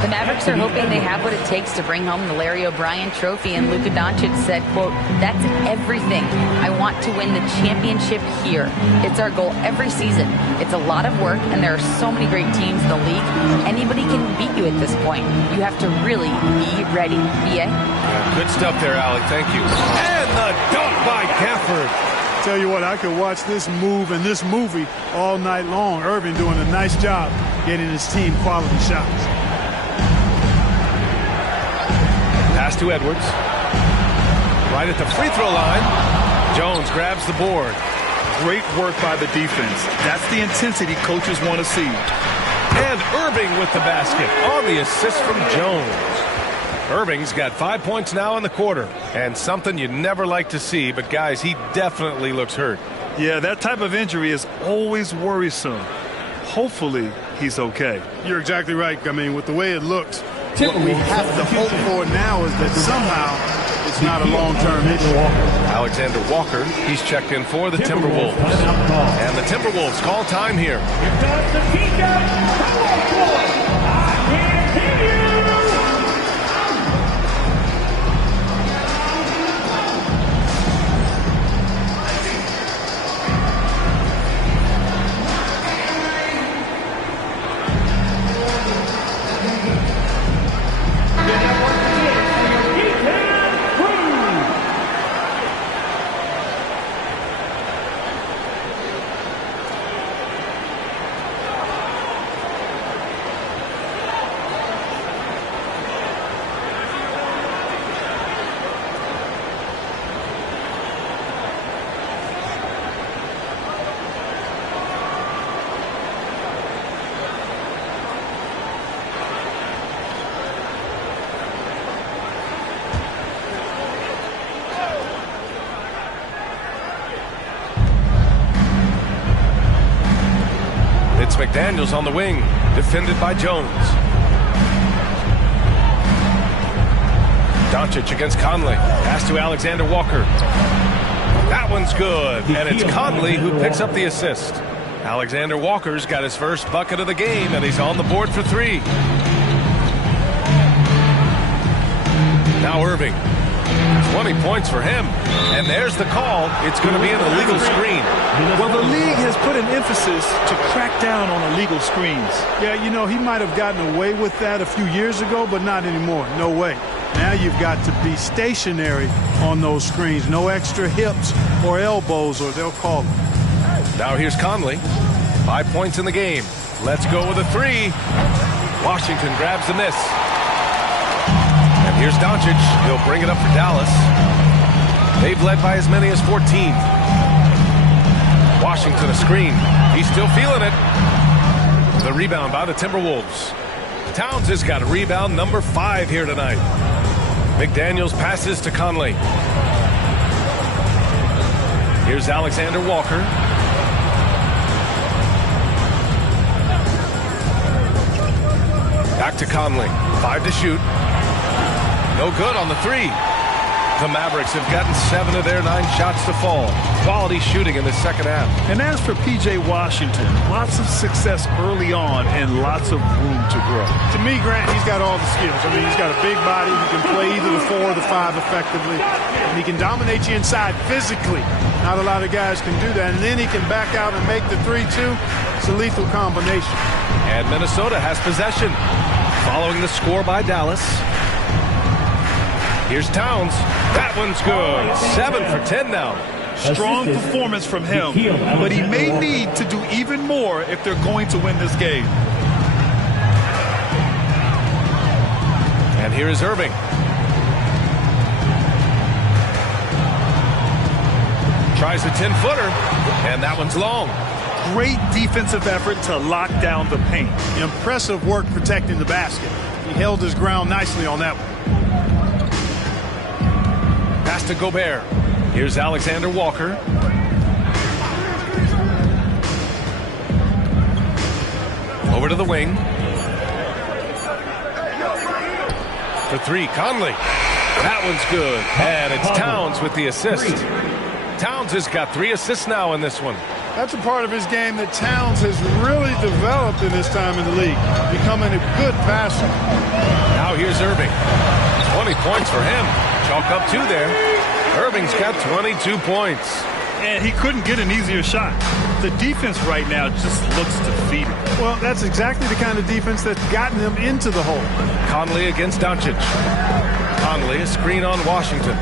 The Mavericks are hoping they have what it takes to bring home the Larry O'Brien trophy, and Luka Dončić said, quote, "That's everything. I want to win the championship here. It's our goal every season. It's a lot of work, and there are so many great teams in the league. Anybody can beat you at this point. You have to really be ready." BA? Good stuff there, Allie. Thank you. And the dunk by Gafford. Tell you what, I could watch this move and this movie all night long. Irving doing a nice job getting his team quality shots. Pass to Edwards. Right at the free throw line. Jones grabs the board. Great work by the defense. That's the intensity coaches want to see. And Irving with the basket on the assist from Jones. Irving's got 5 points now in the quarter. And something you never like to see, but guys, he definitely looks hurt. Yeah, that type of injury is always worrisome. Hopefully, he's okay. You're exactly right. I mean, with the way it looks, what we have to hope for now is that somehow it's not a long-term issue. Alexander Walker, he's checked in for the Timberwolves. And the Timberwolves call time here. It's McDaniels on the wing, defended by Jones. Dončić against Conley. Pass to Alexander Walker. That one's good, and it's Conley who picks up the assist. Alexander Walker's got his first bucket of the game, and he's on the board for 3. Now Irving. 20 points for him. And there's the call. It's going to be an illegal screen. Well, the league has put an emphasis to crack down on illegal screens. Yeah, you know, he might have gotten away with that a few years ago, but not anymore. No way. Now you've got to be stationary on those screens. No extra hips or elbows, or they'll call it. Now here's Conley. 5 points in the game. Let's go with a 3. Washington grabs the miss. And here's Dončić. He'll bring it up for Dallas. They've led by as many as 14. Washington a screen. He's still feeling it. The rebound by the Timberwolves. Towns has got a rebound number 5 here tonight. McDaniels passes to Conley. Here's Alexander Walker. Back to Conley. 5 to shoot. No good on the 3. The Mavericks have gotten 7 of their 9 shots to fall. Quality shooting in the second half. And as for P.J. Washington, lots of success early on and lots of room to grow. To me, Grant, he's got all the skills. I mean, he's got a big body. He can play either the 4 or the 5 effectively. And he can dominate you inside physically. Not a lot of guys can do that. And then he can back out and make the 3, too. It's a lethal combination. And Minnesota has possession. Following the score by Dallas. Here's Towns. That one's good. 7 for 10 now. Strong performance from him, but he may need to do even more if they're going to win this game. And here is Irving. Tries a 10-footer, and that one's long. Great defensive effort to lock down the paint. Impressive work protecting the basket. He held his ground nicely on that one. Pass to Gobert. Here's Alexander Walker. Over to the wing. For 3, Conley. That one's good. And it's Towns with the assist. Towns has got 3 assists now in this one. That's a part of his game that Towns has really developed in his time in the league, becoming a good passer. Now here's Irving. 20 points for him. Chalk up 2 there. Irving's got 22 points. And he couldn't get an easier shot. The defense right now just looks defeated. Well, that's exactly the kind of defense that's gotten them into the hole. Conley against Dončić. Conley, a screen on Washington.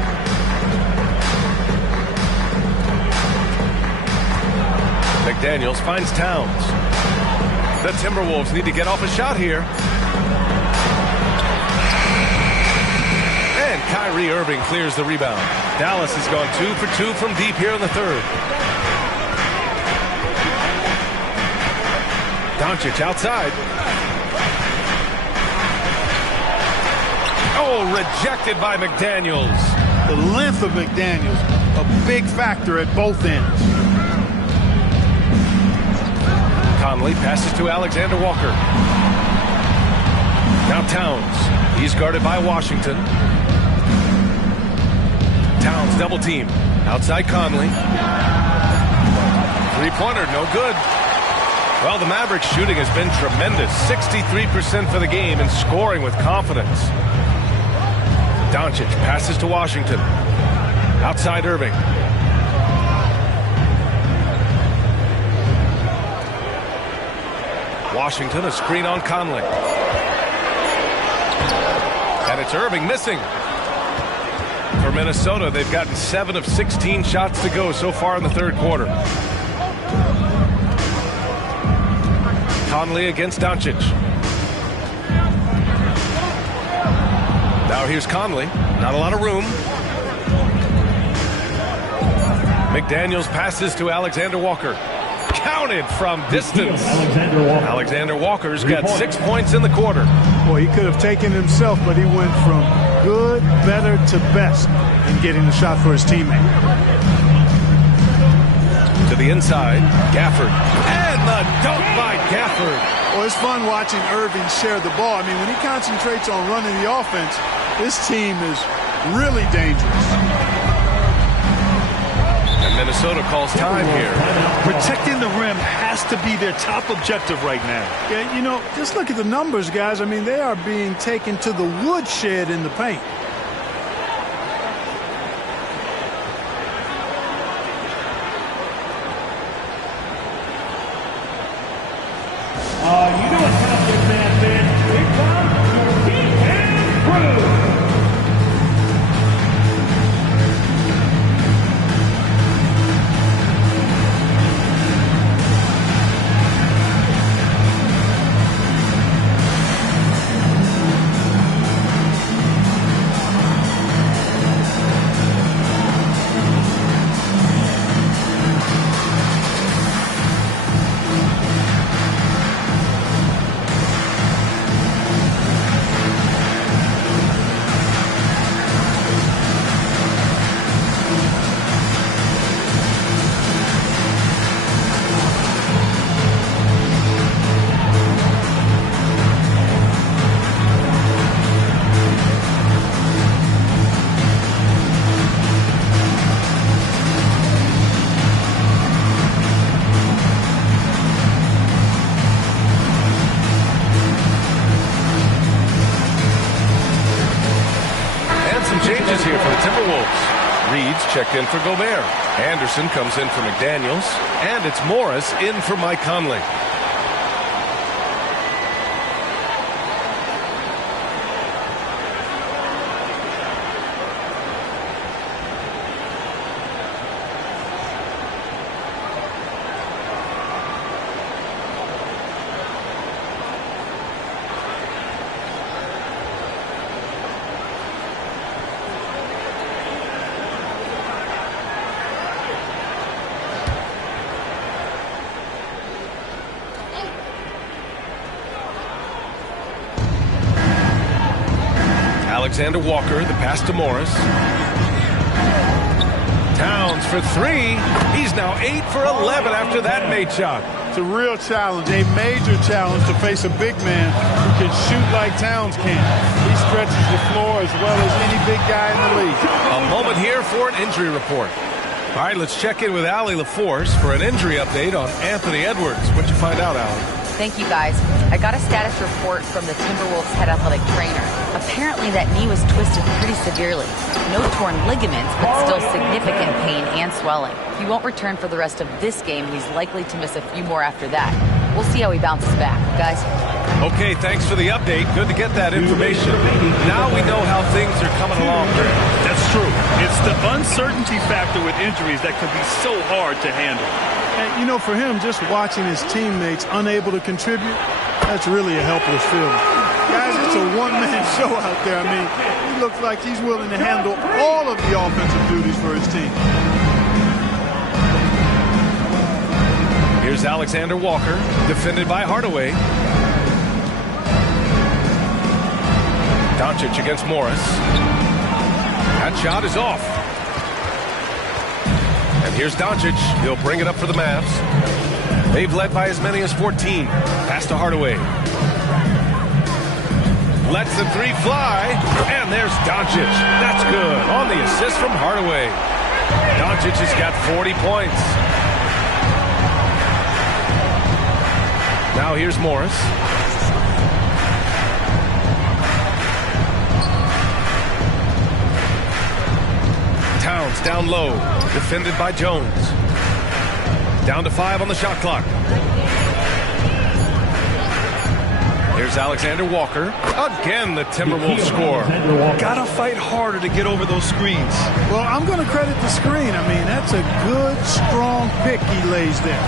McDaniels finds Towns. The Timberwolves need to get off a shot here. And Kyrie Irving clears the rebound. Dallas has gone 2 for 2 from deep here in the third. Dončić outside. Oh, rejected by McDaniels. The length of McDaniels, a big factor at both ends. Conley passes to Alexander Walker. Now Towns. He's guarded by Washington. Towns double team. Outside Conley. Three-pointer, no good. Well, the Mavericks shooting has been tremendous. 63% for the game and scoring with confidence. Dončić passes to Washington. Outside Irving. Washington, a screen on Conley. And it's Irving missing. For Minnesota, they've gotten 7 of 16 shots to go so far in the third quarter. Conley against Dončić. Now here's Conley. Not a lot of room. McDaniels passes to Alexander Walker. Counted from distance. Alexander Walker's got 6 points in the quarter. Boy, he could have taken himself, but he went from good, better to best in getting the shot for his teammate. To the inside, Gafford. And the dunk by Gafford. Well, it's fun watching Irving share the ball. I mean, when he concentrates on running the offense, this team is really dangerous. And Minnesota calls time here. Protecting the rim has to be their top objective right now. Yeah, you know, just look at the numbers, guys. I mean, they are being taken to the woodshed in the paint. You know what's happening, man. Big time, your team can improve. Changes here for the Timberwolves. Reed's checked in for Gobert. Anderson comes in for McDaniels. And it's Morris in for Mike Conley. Alexander Walker, the pass to Morris. Towns for 3. He's now 8 for 11 after that made shot. It's a real challenge, a major challenge to face a big man who can shoot like Towns can. He stretches the floor as well as any big guy in the league. A moment here for an injury report. All right, let's check in with Allie LaForce for an injury update on Anthony Edwards. What'd you find out, Allie? Thank you, guys. I got a status report from the Timberwolves head athletic trainer. Apparently that knee was twisted pretty severely. No torn ligaments, but still significant pain and swelling. He won't return for the rest of this game. He's likely to miss a few more after that. We'll see how he bounces back, guys. Okay, thanks for the update. Good to get that information. Now we know how things are coming along, Greg. That's true. It's the uncertainty factor with injuries that can be so hard to handle. And, you know, for him, just watching his teammates unable to contribute, that's really a helpless feeling. Guys, it's a one-man show out there. I mean, he looks like he's willing to handle all of the offensive duties for his team. Here's Alexander Walker, defended by Hardaway. Dončić against Morris. That shot is off. And here's Dončić. He'll bring it up for the Mavs. They've led by as many as 14. Pass to Hardaway. Lets the three fly. And there's Dončić. That's good. On the assist from Hardaway. Dončić has got 40 points. Now here's Morris. Towns down low, defended by Jones. Down to 5 on the shot clock. Here's Alexander Walker. Again, the Timberwolves score. Gotta fight harder to get over those screens. Well, I'm going to credit the screen. I mean, that's a good, strong pick he lays there.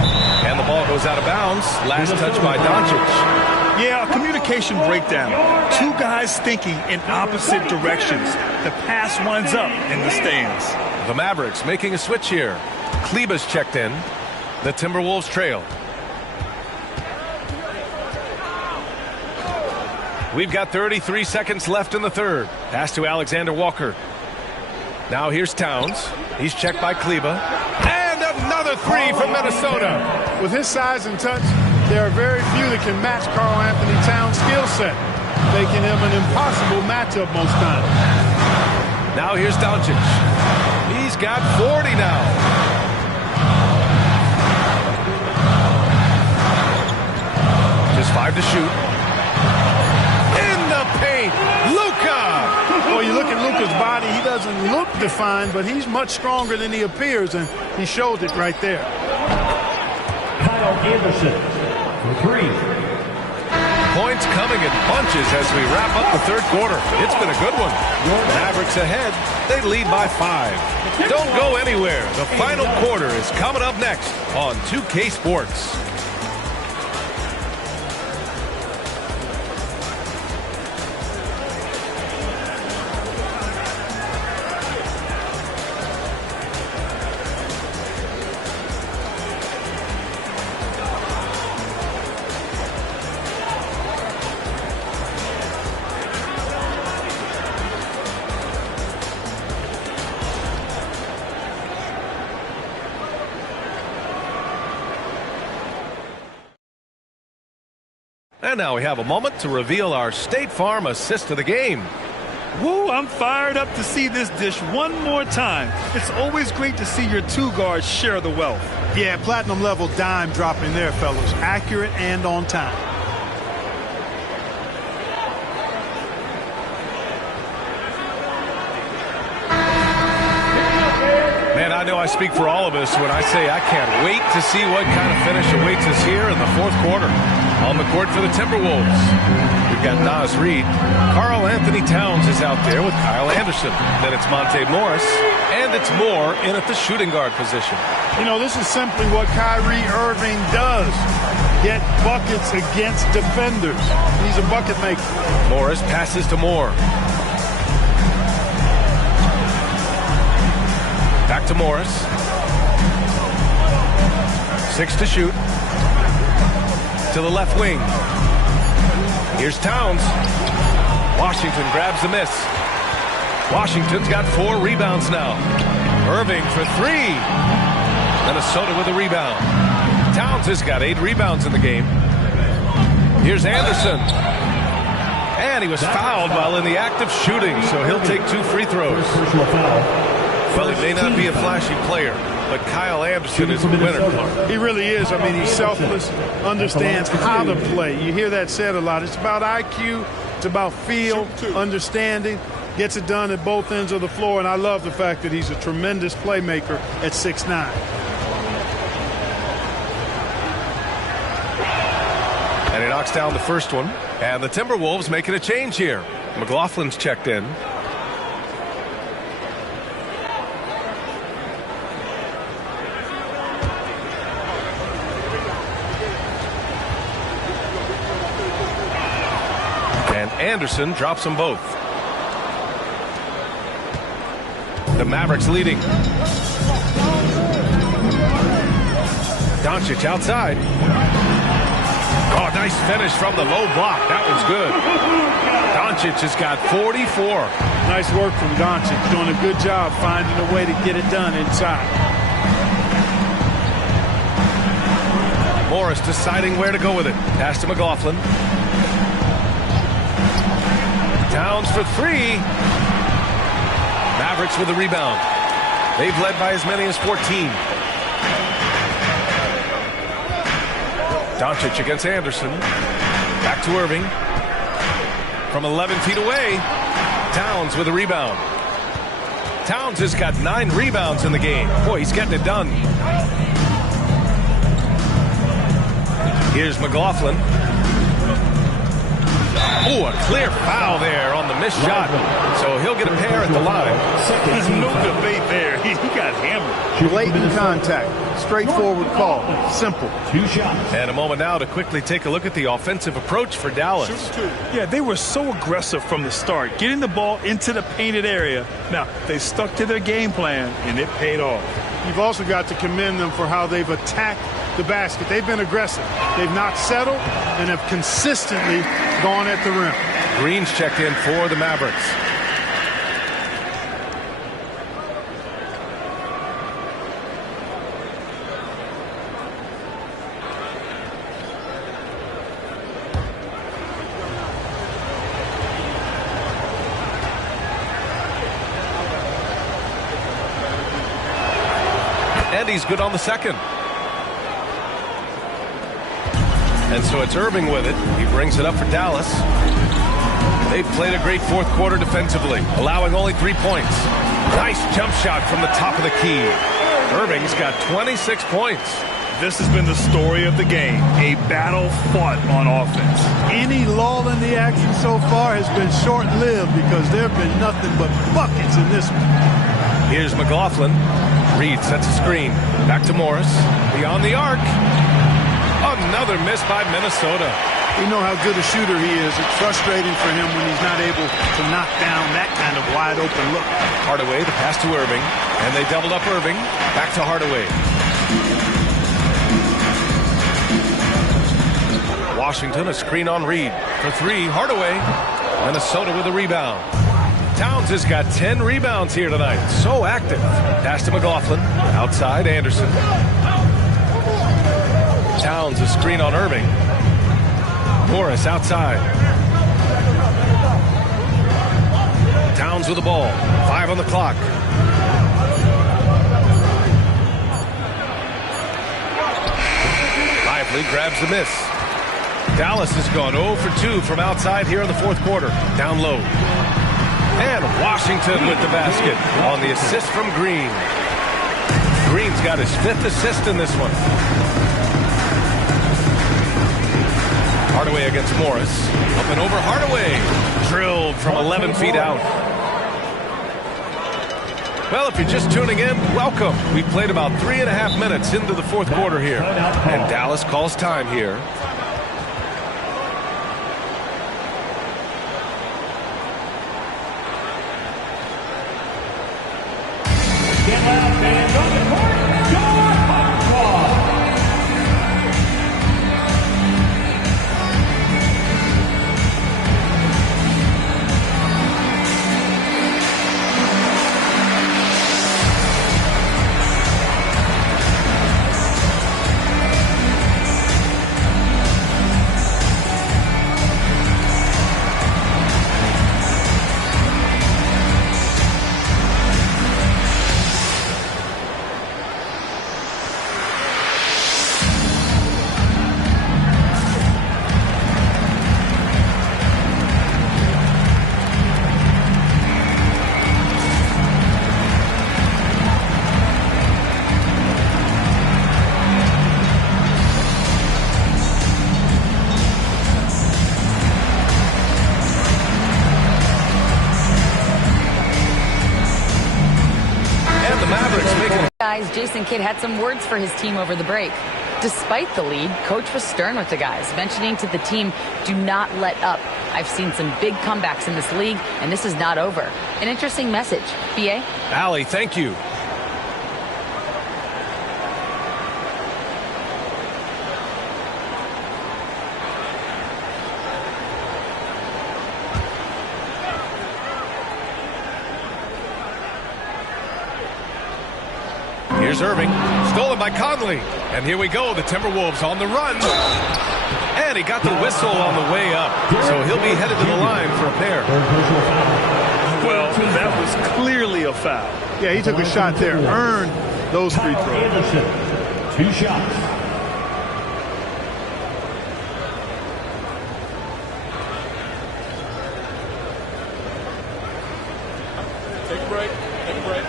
And the ball goes out of bounds. Last touch by Dončić. Yeah, a communication breakdown. Two guys thinking in opposite directions. The pass winds up in the stands. The Mavericks making a switch here. Kleber's checked in. The Timberwolves trail. We've got 33 seconds left in the third. Pass to Alexander Walker. Now here's Towns. He's checked by Kleber. And another three from Minnesota. With his size and touch, there are very few that can match Karl Anthony Towns' skill set, making him an impossible matchup most times. Now here's Dončić. He's got 40 now. Just 5 to shoot. In the paint, Luka! Well, you look at Luka's body, he doesn't look defined, but he's much stronger than he appears, and he showed it right there. Kyle Anderson for 3. Points coming in bunches as we wrap up the third quarter. It's been a good one. Mavericks ahead. They lead by 5. Don't go anywhere. The final quarter is coming up next on 2K Sports. And now we have a moment to reveal our State Farm assist of the game. Woo, I'm fired up to see this dish one more time. It's always great to see your two guards share the wealth. Yeah, platinum level dime dropping there, fellas. Accurate and on time. Man, I know I speak for all of us when I say I can't wait to see what kind of finish awaits us here in the fourth quarter. On the court for the Timberwolves, we've got Naz Reid. Karl Anthony Towns is out there with Kyle Anderson. Then it's Monte Morris, and it's Moore in at the shooting guard position. You know, this is simply what Kyrie Irving does. Get buckets against defenders. He's a bucket maker. Morris passes to Moore. Back to Morris. 6 to shoot. To the left wing. Here's Towns. Washington grabs the miss. Washington's got 4 rebounds now. Irving for 3. Minnesota with a rebound. Towns has got 8 rebounds in the game. Here's Anderson. And he was fouled while in the act of shooting, so he'll take 2 free throws. Well, he may not be a flashy player, but Kyle Anderson is a winner, Clark. He really is. I mean, he's selfless, understands how to play. You hear that said a lot. It's about IQ. It's about feel, understanding. Gets it done at both ends of the floor, and I love the fact that he's a tremendous playmaker at 6'9". And he knocks down the first one. And the Timberwolves making a change here. McLaughlin's checked in. Anderson drops them both. The Mavericks leading. Dončić outside. Oh, nice finish from the low block. That was good. Dončić has got 44. Nice work from Dončić. Doing a good job finding a way to get it done inside. Morris deciding where to go with it. Pass to McLaughlin. Towns for three. Mavericks with a rebound. They've led by as many as 14. Dončić against Anderson. Back to Irving. From 11 feet away. Towns with a rebound. Towns has got 9 rebounds in the game. Boy, he's getting it done. Here's McLaughlin. Oh, a clear foul there on the missed shot. So he'll get a pair at the line. There's no debate there. He got hammered. Blatant contact. Straightforward call. Simple. 2 shots. And a moment now to quickly take a look at the offensive approach for Dallas. Yeah, they were so aggressive from the start, getting the ball into the painted area. Now, they stuck to their game plan, and it paid off. You've also got to commend them for how they've attacked the basket. They've been aggressive. They've not settled and have consistently gone at the rim. Green's checked in for the Mavericks. And he's good on the second. And so it's Irving with it. He brings it up for Dallas. They've played a great fourth quarter defensively, allowing only 3 points. Nice jump shot from the top of the key. Irving's got 26 points. This has been the story of the game, a battle fought on offense. Any lull in the action so far has been short-lived because there have been nothing but buckets in this one. Here's McLaughlin. Reed sets a screen. Back to Morris. Beyond the arc. Another miss by Minnesota. You know how good a shooter he is. It's frustrating for him when he's not able to knock down that kind of wide-open look. Hardaway, the pass to Irving. And they doubled up Irving. Back to Hardaway. Washington, a screen on Reed. For 3, Hardaway. Minnesota with a rebound. Towns has got 10 rebounds here tonight. So active. Pass to McLaughlin. Outside, Anderson. Towns a screen on Irving. Morris outside. Towns with the ball. 5 on the clock. Lively grabs the miss. Dallas has gone 0 for 2 from outside here in the fourth quarter. Down low. And Washington with the basket on the assist from Green. Green's got his 5th assist in this one. Hardaway against Morris. Up and over Hardaway. Drilled from 11 feet out. Well, if you're just tuning in, welcome. We played about 3.5 minutes into the fourth quarter here. And Dallas calls time here. Get loud, fans. On the court, your hot squad. Guys, Jason Kidd had some words for his team over the break. Despite the lead, coach was stern with the guys, mentioning to the team, do not let up. I've seen some big comebacks in this league, and this is not over. An interesting message. BA? Allie, thank you. Here's Irving, stolen by Conley. And here we go, the Timberwolves on the run. And he got the whistle on the way up. So he'll be headed to the line for a pair. Well, that was clearly a foul. Yeah, he took a shot there, earned those free throws. Anderson, 2 shots. Take a break. Take a break.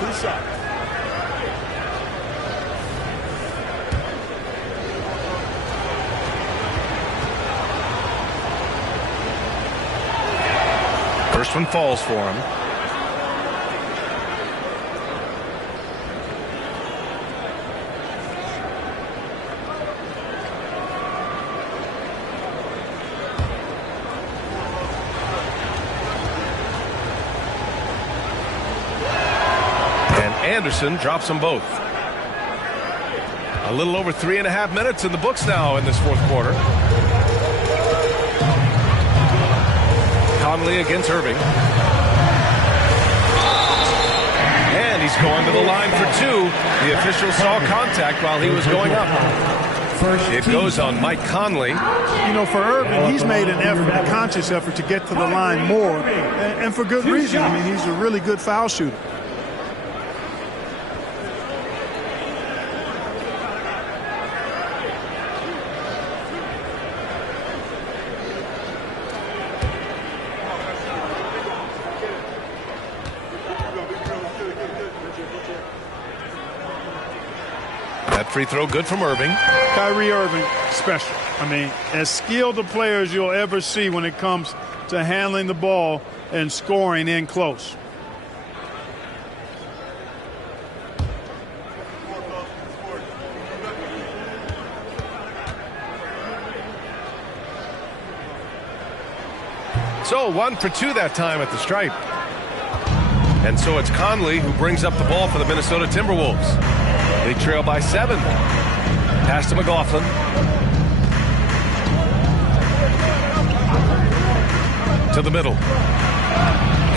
2 shots. First one falls for him. And Anderson drops them both. A little over 3.5 minutes in the books now in this fourth quarter. Conley against Irving. And he's going to the line for 2. The official saw contact while he was going up. It goes on Mike Conley. You know, for Irving, he's made an effort, a conscious effort to get to the line more, and for good reason. I mean, he's a really good foul shooter. That free throw good from Irving. Kyrie Irving, special. I mean, as skilled a player as you'll ever see when it comes to handling the ball and scoring in close. So 1 for 2 that time at the stripe. And so it's Conley who brings up the ball for the Minnesota Timberwolves. They trail by 7. Pass to McLaughlin. To the middle.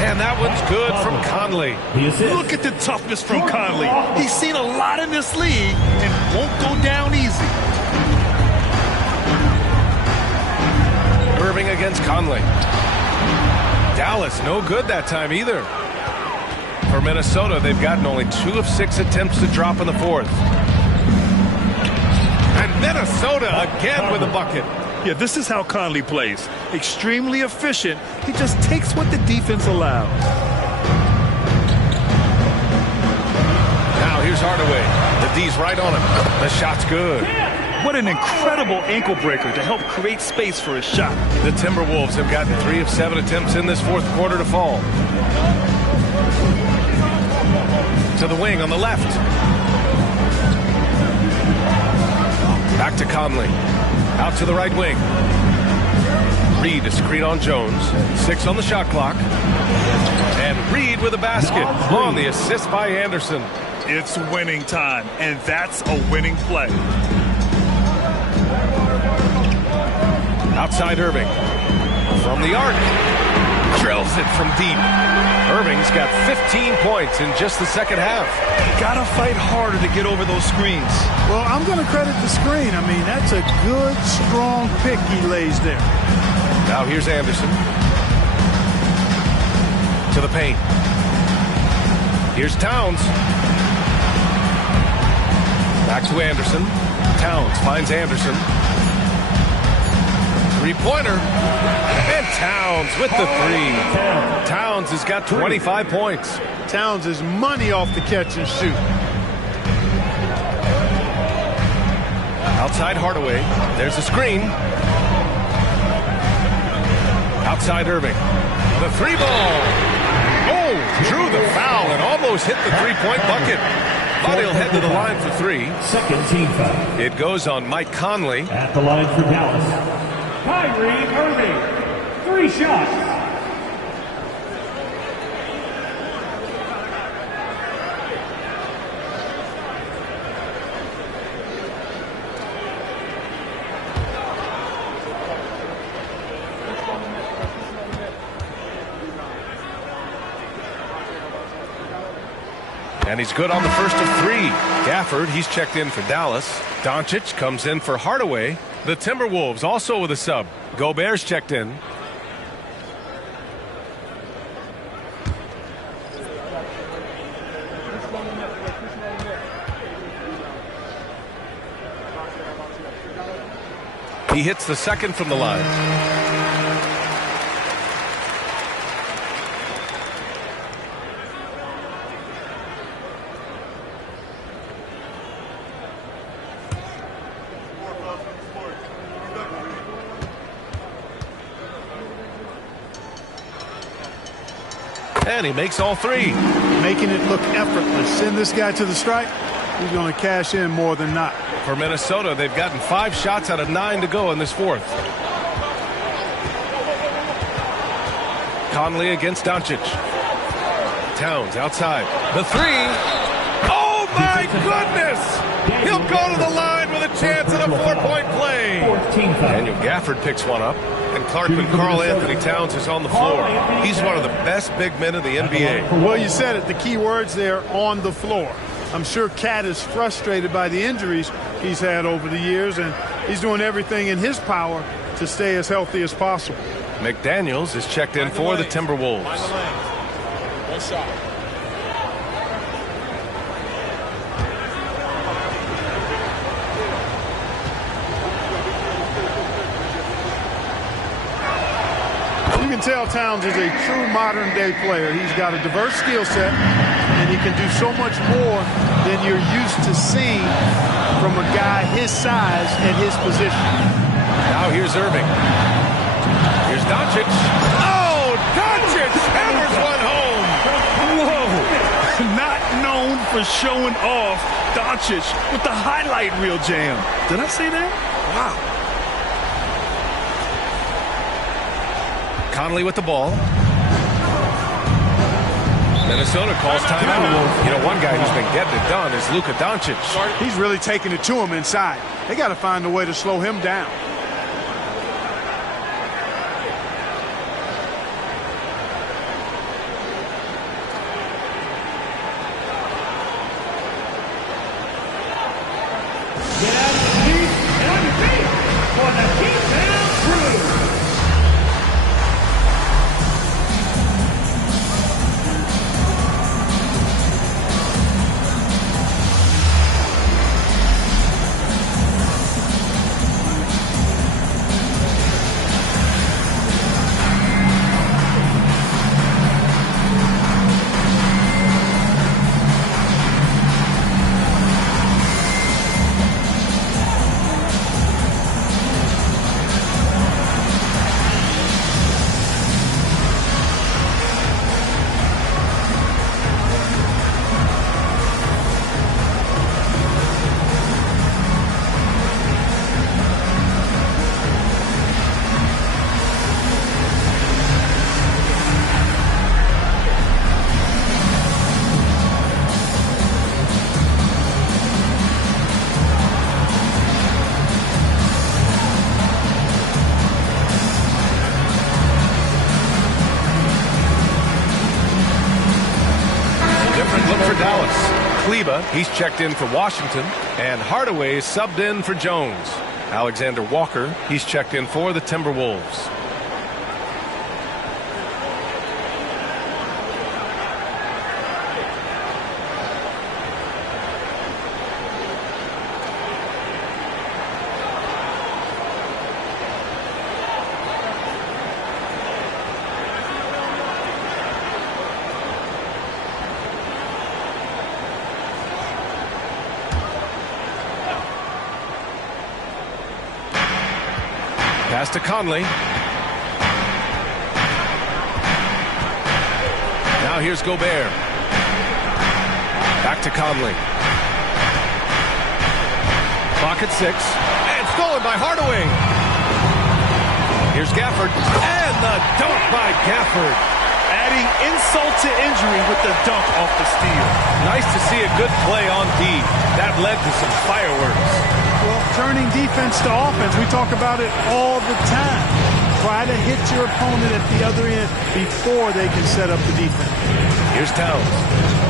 And that one's good from Conley. Look at the toughness from Conley. He's seen a lot in this league and won't go down easy. Irving against Conley. Dallas, no good that time either. For Minnesota, they've gotten only 2 of 6 attempts to drop in the fourth. And Minnesota again with a bucket. Yeah, this is how Conley plays. Extremely efficient. He just takes what the defense allows. Now here's Hardaway. The D's right on him. The shot's good. What an incredible ankle breaker to help create space for his shot. The Timberwolves have gotten 3 of 7 attempts in this fourth quarter to fall. To the wing on the left. Back to Conley. Out to the right wing. Reed to screen on Jones. 6 on the shot clock. And Reed with a basket on the assist by Anderson. It's winning time, and that's a winning play. Outside Irving. From the arc. Drills it from deep. Irving's got 15 points in just the second half. Gotta fight harder to get over those screens. Well, I'm going to credit the screen. I mean, that's a good, strong pick he lays there. Now here's Anderson. To the paint. Here's Towns. Back to Anderson. Towns finds Anderson. Three-pointer. And Towns with the 3. Towns has got 25 points. Towns is money off the catch and shoot. Outside Hardaway. There's a screen. Outside Irving. The 3 ball. Oh, drew the foul and almost hit the 3-point bucket. But he'll head to the line for 3. Second team foul. It goes on Mike Conley. At the line for Dallas, Kyrie Irving. 3 shots. And he's good on the first of 3. Gafford, he's checked in for Dallas. Dončić comes in for Hardaway. The Timberwolves also with a sub. Gobert's checked in. He hits the second from the line. And he makes all 3. Making it look effortless. Send this guy to the stripe. He's going to cash in more than not. For Minnesota, they've gotten 5 shots out of 9 to go in this fourth. Conley against Dončić. Towns outside. The 3. Oh, my goodness! He'll go to the line with a chance at a 4-point play. Daniel Gafford picks one up. And Clarkman Karl Anthony Towns is on the floor. He's one of the best big men in the NBA. Well, you said it. The key words there, on the floor. I'm sure Cat is frustrated by the injuries he's had over the years, and he's doing everything in his power to stay as healthy as possible. McDaniels is checked in for the Timberwolves. One shot. You can tell Towns is a true modern-day player. He's got a diverse skill set, and he can do so much more than you're used to seeing from a guy his size and his position. Now here's Irving. Here's Dončić. Oh, Dončić hammers one home. Whoa! Not known for showing off, Dončić with the highlight reel jam. Did I say that? Wow. Conley with the ball. Minnesota calls timeout. You know, one guy who's been getting it done is Luka Dončić. He's really taking it to him inside. They got to find a way to slow him down. Get out of the seat and on your feet for the Keep-Down Crew. He's checked in for Washington, and Hardaway is subbed in for Jones. Alexander Walker, he's checked in for the Timberwolves. Pass to Conley. Now here's Gobert. Back to Conley. Clock at 6. And stolen by Hardaway. Here's Gafford, and the dunk by Gafford. Adding insult to injury with the dunk off the steal. Nice to see a good play on D. That led to some fireworks. Well, turning defense to offense, we talk about it all the time. Try to hit your opponent at the other end before they can set up the defense. Here's Towns.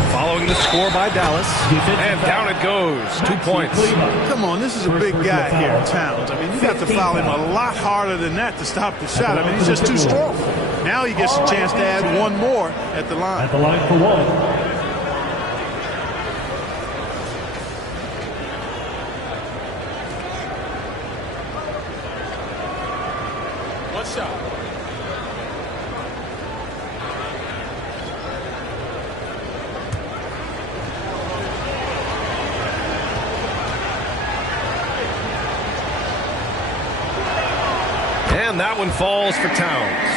Following the score by Dallas. And down it goes. 2 points. Come on, this is a big guy here, Towns. I mean, you have to foul him a lot harder than that to stop the shot. I mean, he's just too strong. Now he gets a chance to add one more at the line. At the line for one. And that one falls for Towns.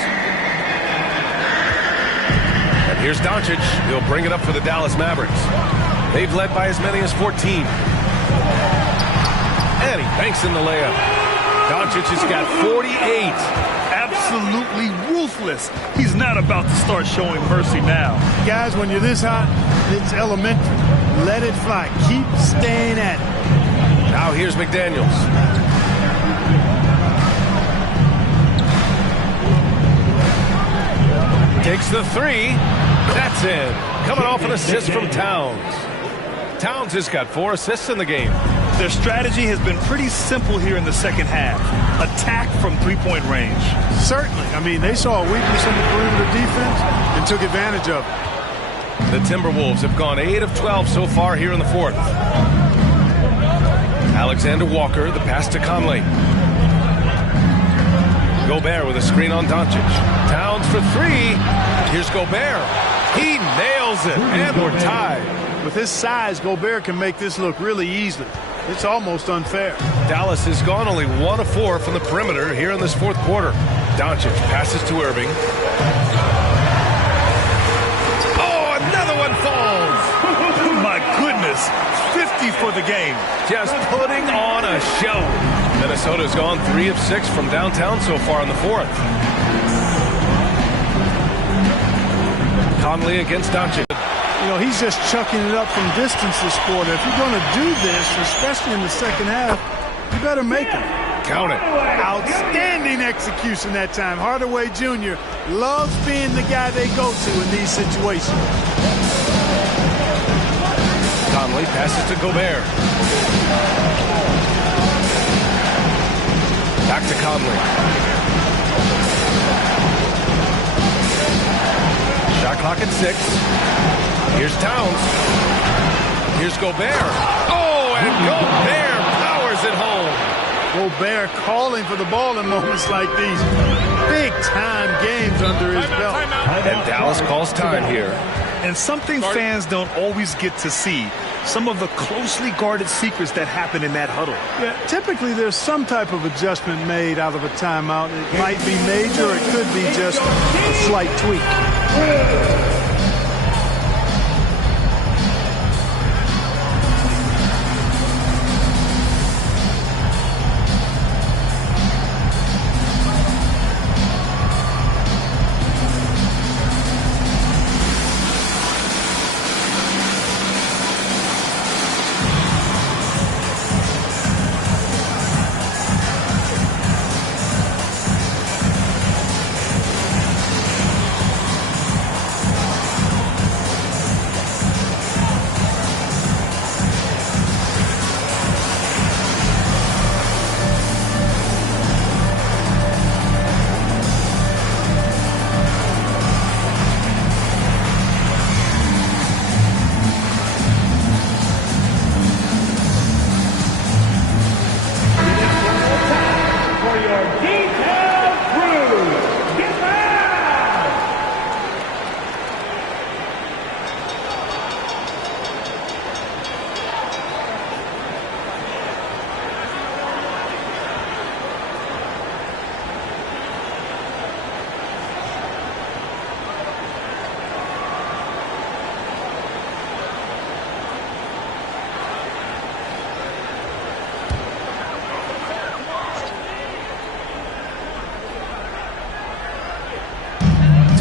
And here's Dončić. He'll bring it up for the Dallas Mavericks. They've led by as many as 14. And he banks in the layup. Dončić has got 48. Absolutely ruthless. He's not about to start showing mercy now. Guys, when you're this hot, it's elementary. Let it fly. Keep staying at it. Now here's McDaniels. Takes the three. That's in. Coming off an assist from Towns. Towns has got 4 assists in the game. Their strategy has been pretty simple here in the second half. Attack from three-point range. Certainly. I mean, they saw a weakness in the perimeter defense and took advantage of it. The Timberwolves have gone 8 of 12 so far here in the fourth. Alexander Walker, the pass to Conley. Gobert with a screen on Dončić. Towns for 3. Here's Gobert. He nails it, and we're tied. With his size, Gobert can make this look really easily. It's almost unfair. Dallas has gone only 1 of 4 from the perimeter here in this fourth quarter. Dončić passes to Irving. Oh, another one falls. My goodness. 50 for the game. Just putting on a show. Minnesota's gone 3 of 6 from downtown so far in the fourth. Conley against Dončić. You know, he's just chucking it up from distance this quarter. If you're going to do this, especially in the second half, you better make it. Count it. Outstanding execution that time. Hardaway Jr. loves being the guy they go to in these situations. Conley passes to Gobert. Back to Conley. Shot clock at 6. Here's Towns. Here's Gobert. Oh, and Gobert powers it home. Gobert calling for the ball in moments like these. Big-time games under his belt. And Dallas calls time here. And something fans don't always get to see. Some of the closely guarded secrets that happen in that huddle. Yeah, typically there's some type of adjustment made out of a timeout. It might be major, or it could be just a slight tweak.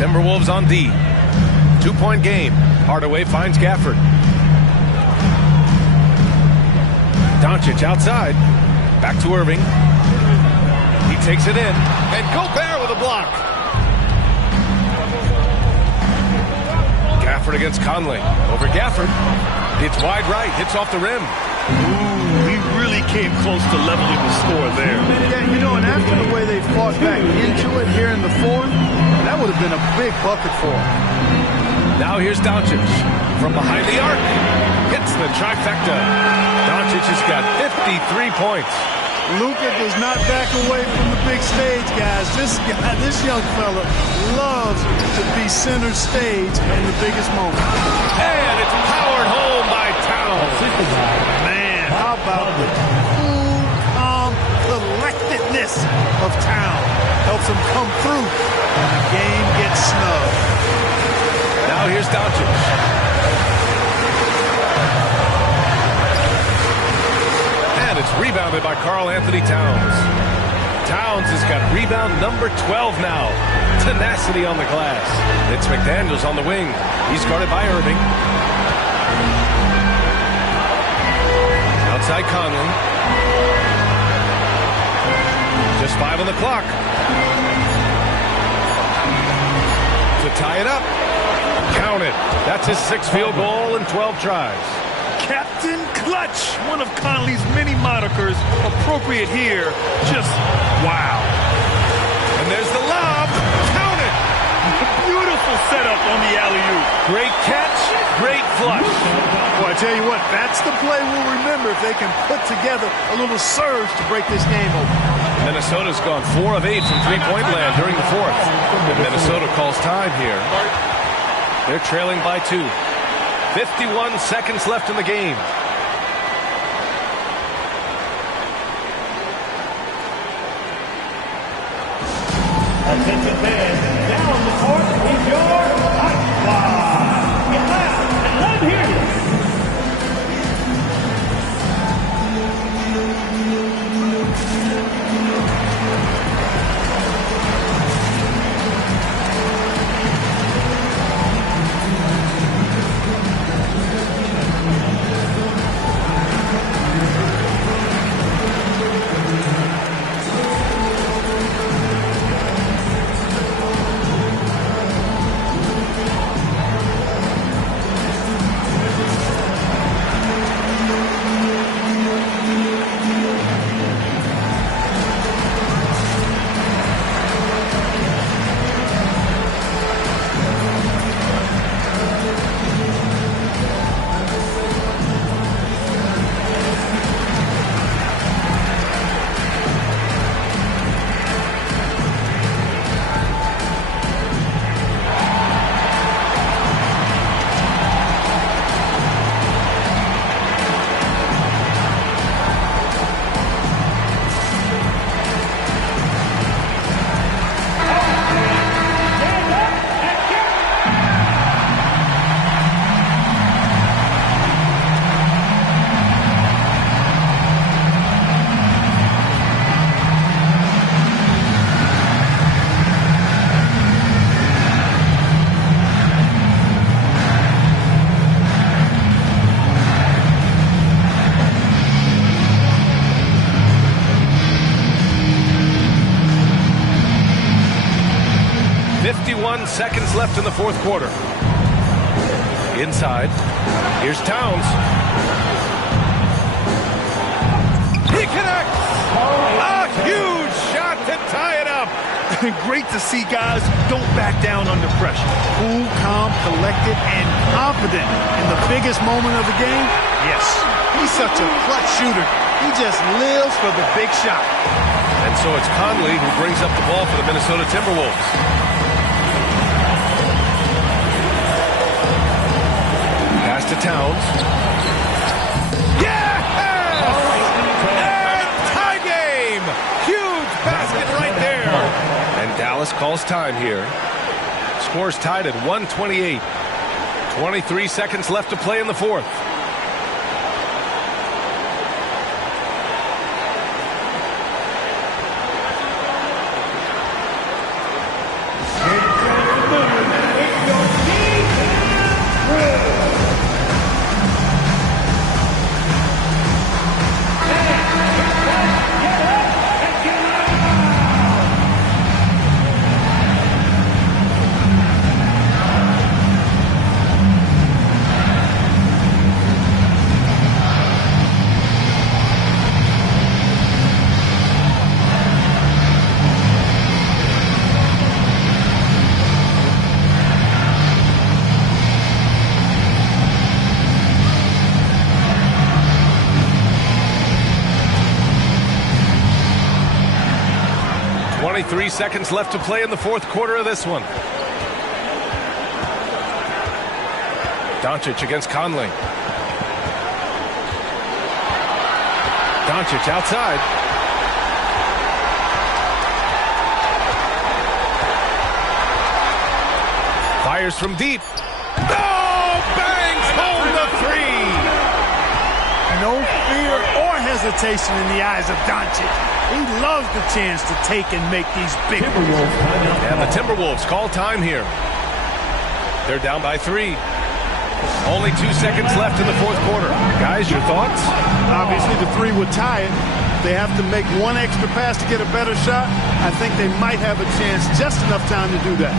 Timberwolves on D. 2-point game. Hardaway finds Gafford. Dončić outside. Back to Irving. He takes it in. And Gobert with a block. Gafford against Conley. Over Gafford. It's wide right. Hits off the rim. Ooh, he really came close to leveling the score there. Yeah, you know, and after the way they fought back into it here in the fourth, that would have been a big bucket for him. Now here's Dončić from behind the arc. Hits the trifecta. Dončić has got 53 points. Luka does not back away from the big stage, guys. This young fella loves to be center stage in the biggest moment. And it's powered home by Towns. Man, how about the cool, calm collectedness of Town? Helps him come through when the game gets snug. Now here's Dončić. And it's rebounded by Karl-Anthony Towns. Towns has got rebound number 12 now. Tenacity on the glass. It's McDaniels on the wing. He's guarded by Irving. Outside Conley. Just 5 on the clock. To tie it up. Count it. That's his 6th field goal in 12 tries. Captain Clutch, one of Conley's many monikers, appropriate here. Just wow. And there's the lob. Count it. Beautiful setup on the alley-oop. Great catch, great flush. Boy, I tell you what, that's the play we'll remember if they can put together a little surge to break this game open. Minnesota's gone 4 of 8 from three-point land during the fourth. And Minnesota calls time here. They're trailing by 2. 51 seconds left in the game. Attention fans, now on the court is your Ice Squad. Get loud and let them hear you. Seconds left in the fourth quarter. Inside. Here's Towns. He connects! A huge shot to tie it up. Great to see guys don't back down under pressure. Cool, calm, collected, and confident in the biggest moment of the game. Yes, he's such a clutch shooter. He just lives for the big shot. And so it's Conley who brings up the ball for the Minnesota Timberwolves. Pass to Towns. Yeah! And tie game! Huge basket right there. And Dallas calls time here. Score's tied at 128. 23 seconds left to play in the fourth. Three seconds left to play in the fourth quarter of this one. Dončić against Conley. Dončić outside. Fires from deep. Oh, bangs home the three. No fear or hesitation in the eyes of Dončić. He loves the chance to take and make these big moves. And the Timberwolves call time here. They're down by 3. Only 2 seconds left in the fourth quarter. Guys, your thoughts? Obviously, the 3 would tie it. They have to make one extra pass to get a better shot. I think they might have a chance, just enough time to do that.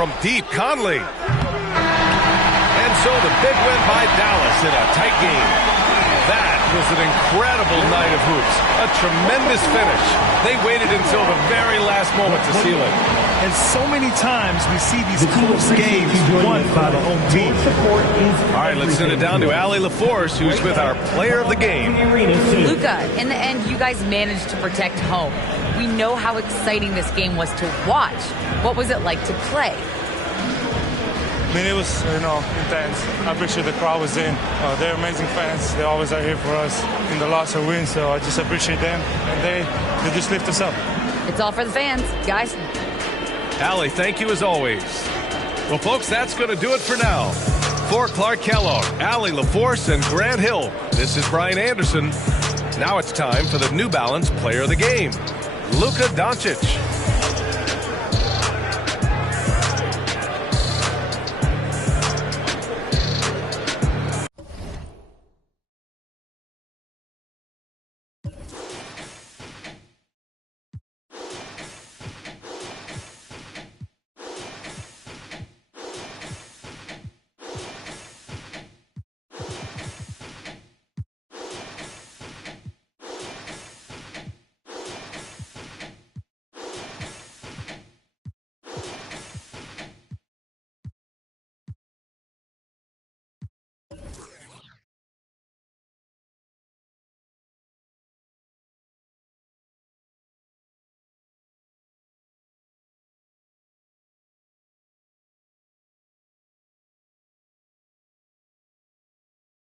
From deep, Conley. And so the big win by Dallas in a tight game. That was an incredible night of hoops. A tremendous finish. They waited until the very last moment to seal it. And so many times we see these close games won by the home team. All right, let's send it down to Allie LaForce, who's with our player of the game. Luka, in the end, you guys managed to protect home. We know how exciting this game was to watch. What was it like to play? I mean, it was, intense. I appreciate the crowd was in. They're amazing fans. They always are here for us in the loss or win, so I just appreciate them. And they just lift us up. It's all for the fans, guys. Allie, thank you as always. Well, folks, that's going to do it for now. For Clark Kellogg, Allie LaForce, and Grant Hill, this is Brian Anderson. Now it's time for the New Balance Player of the Game, Luka Dončić.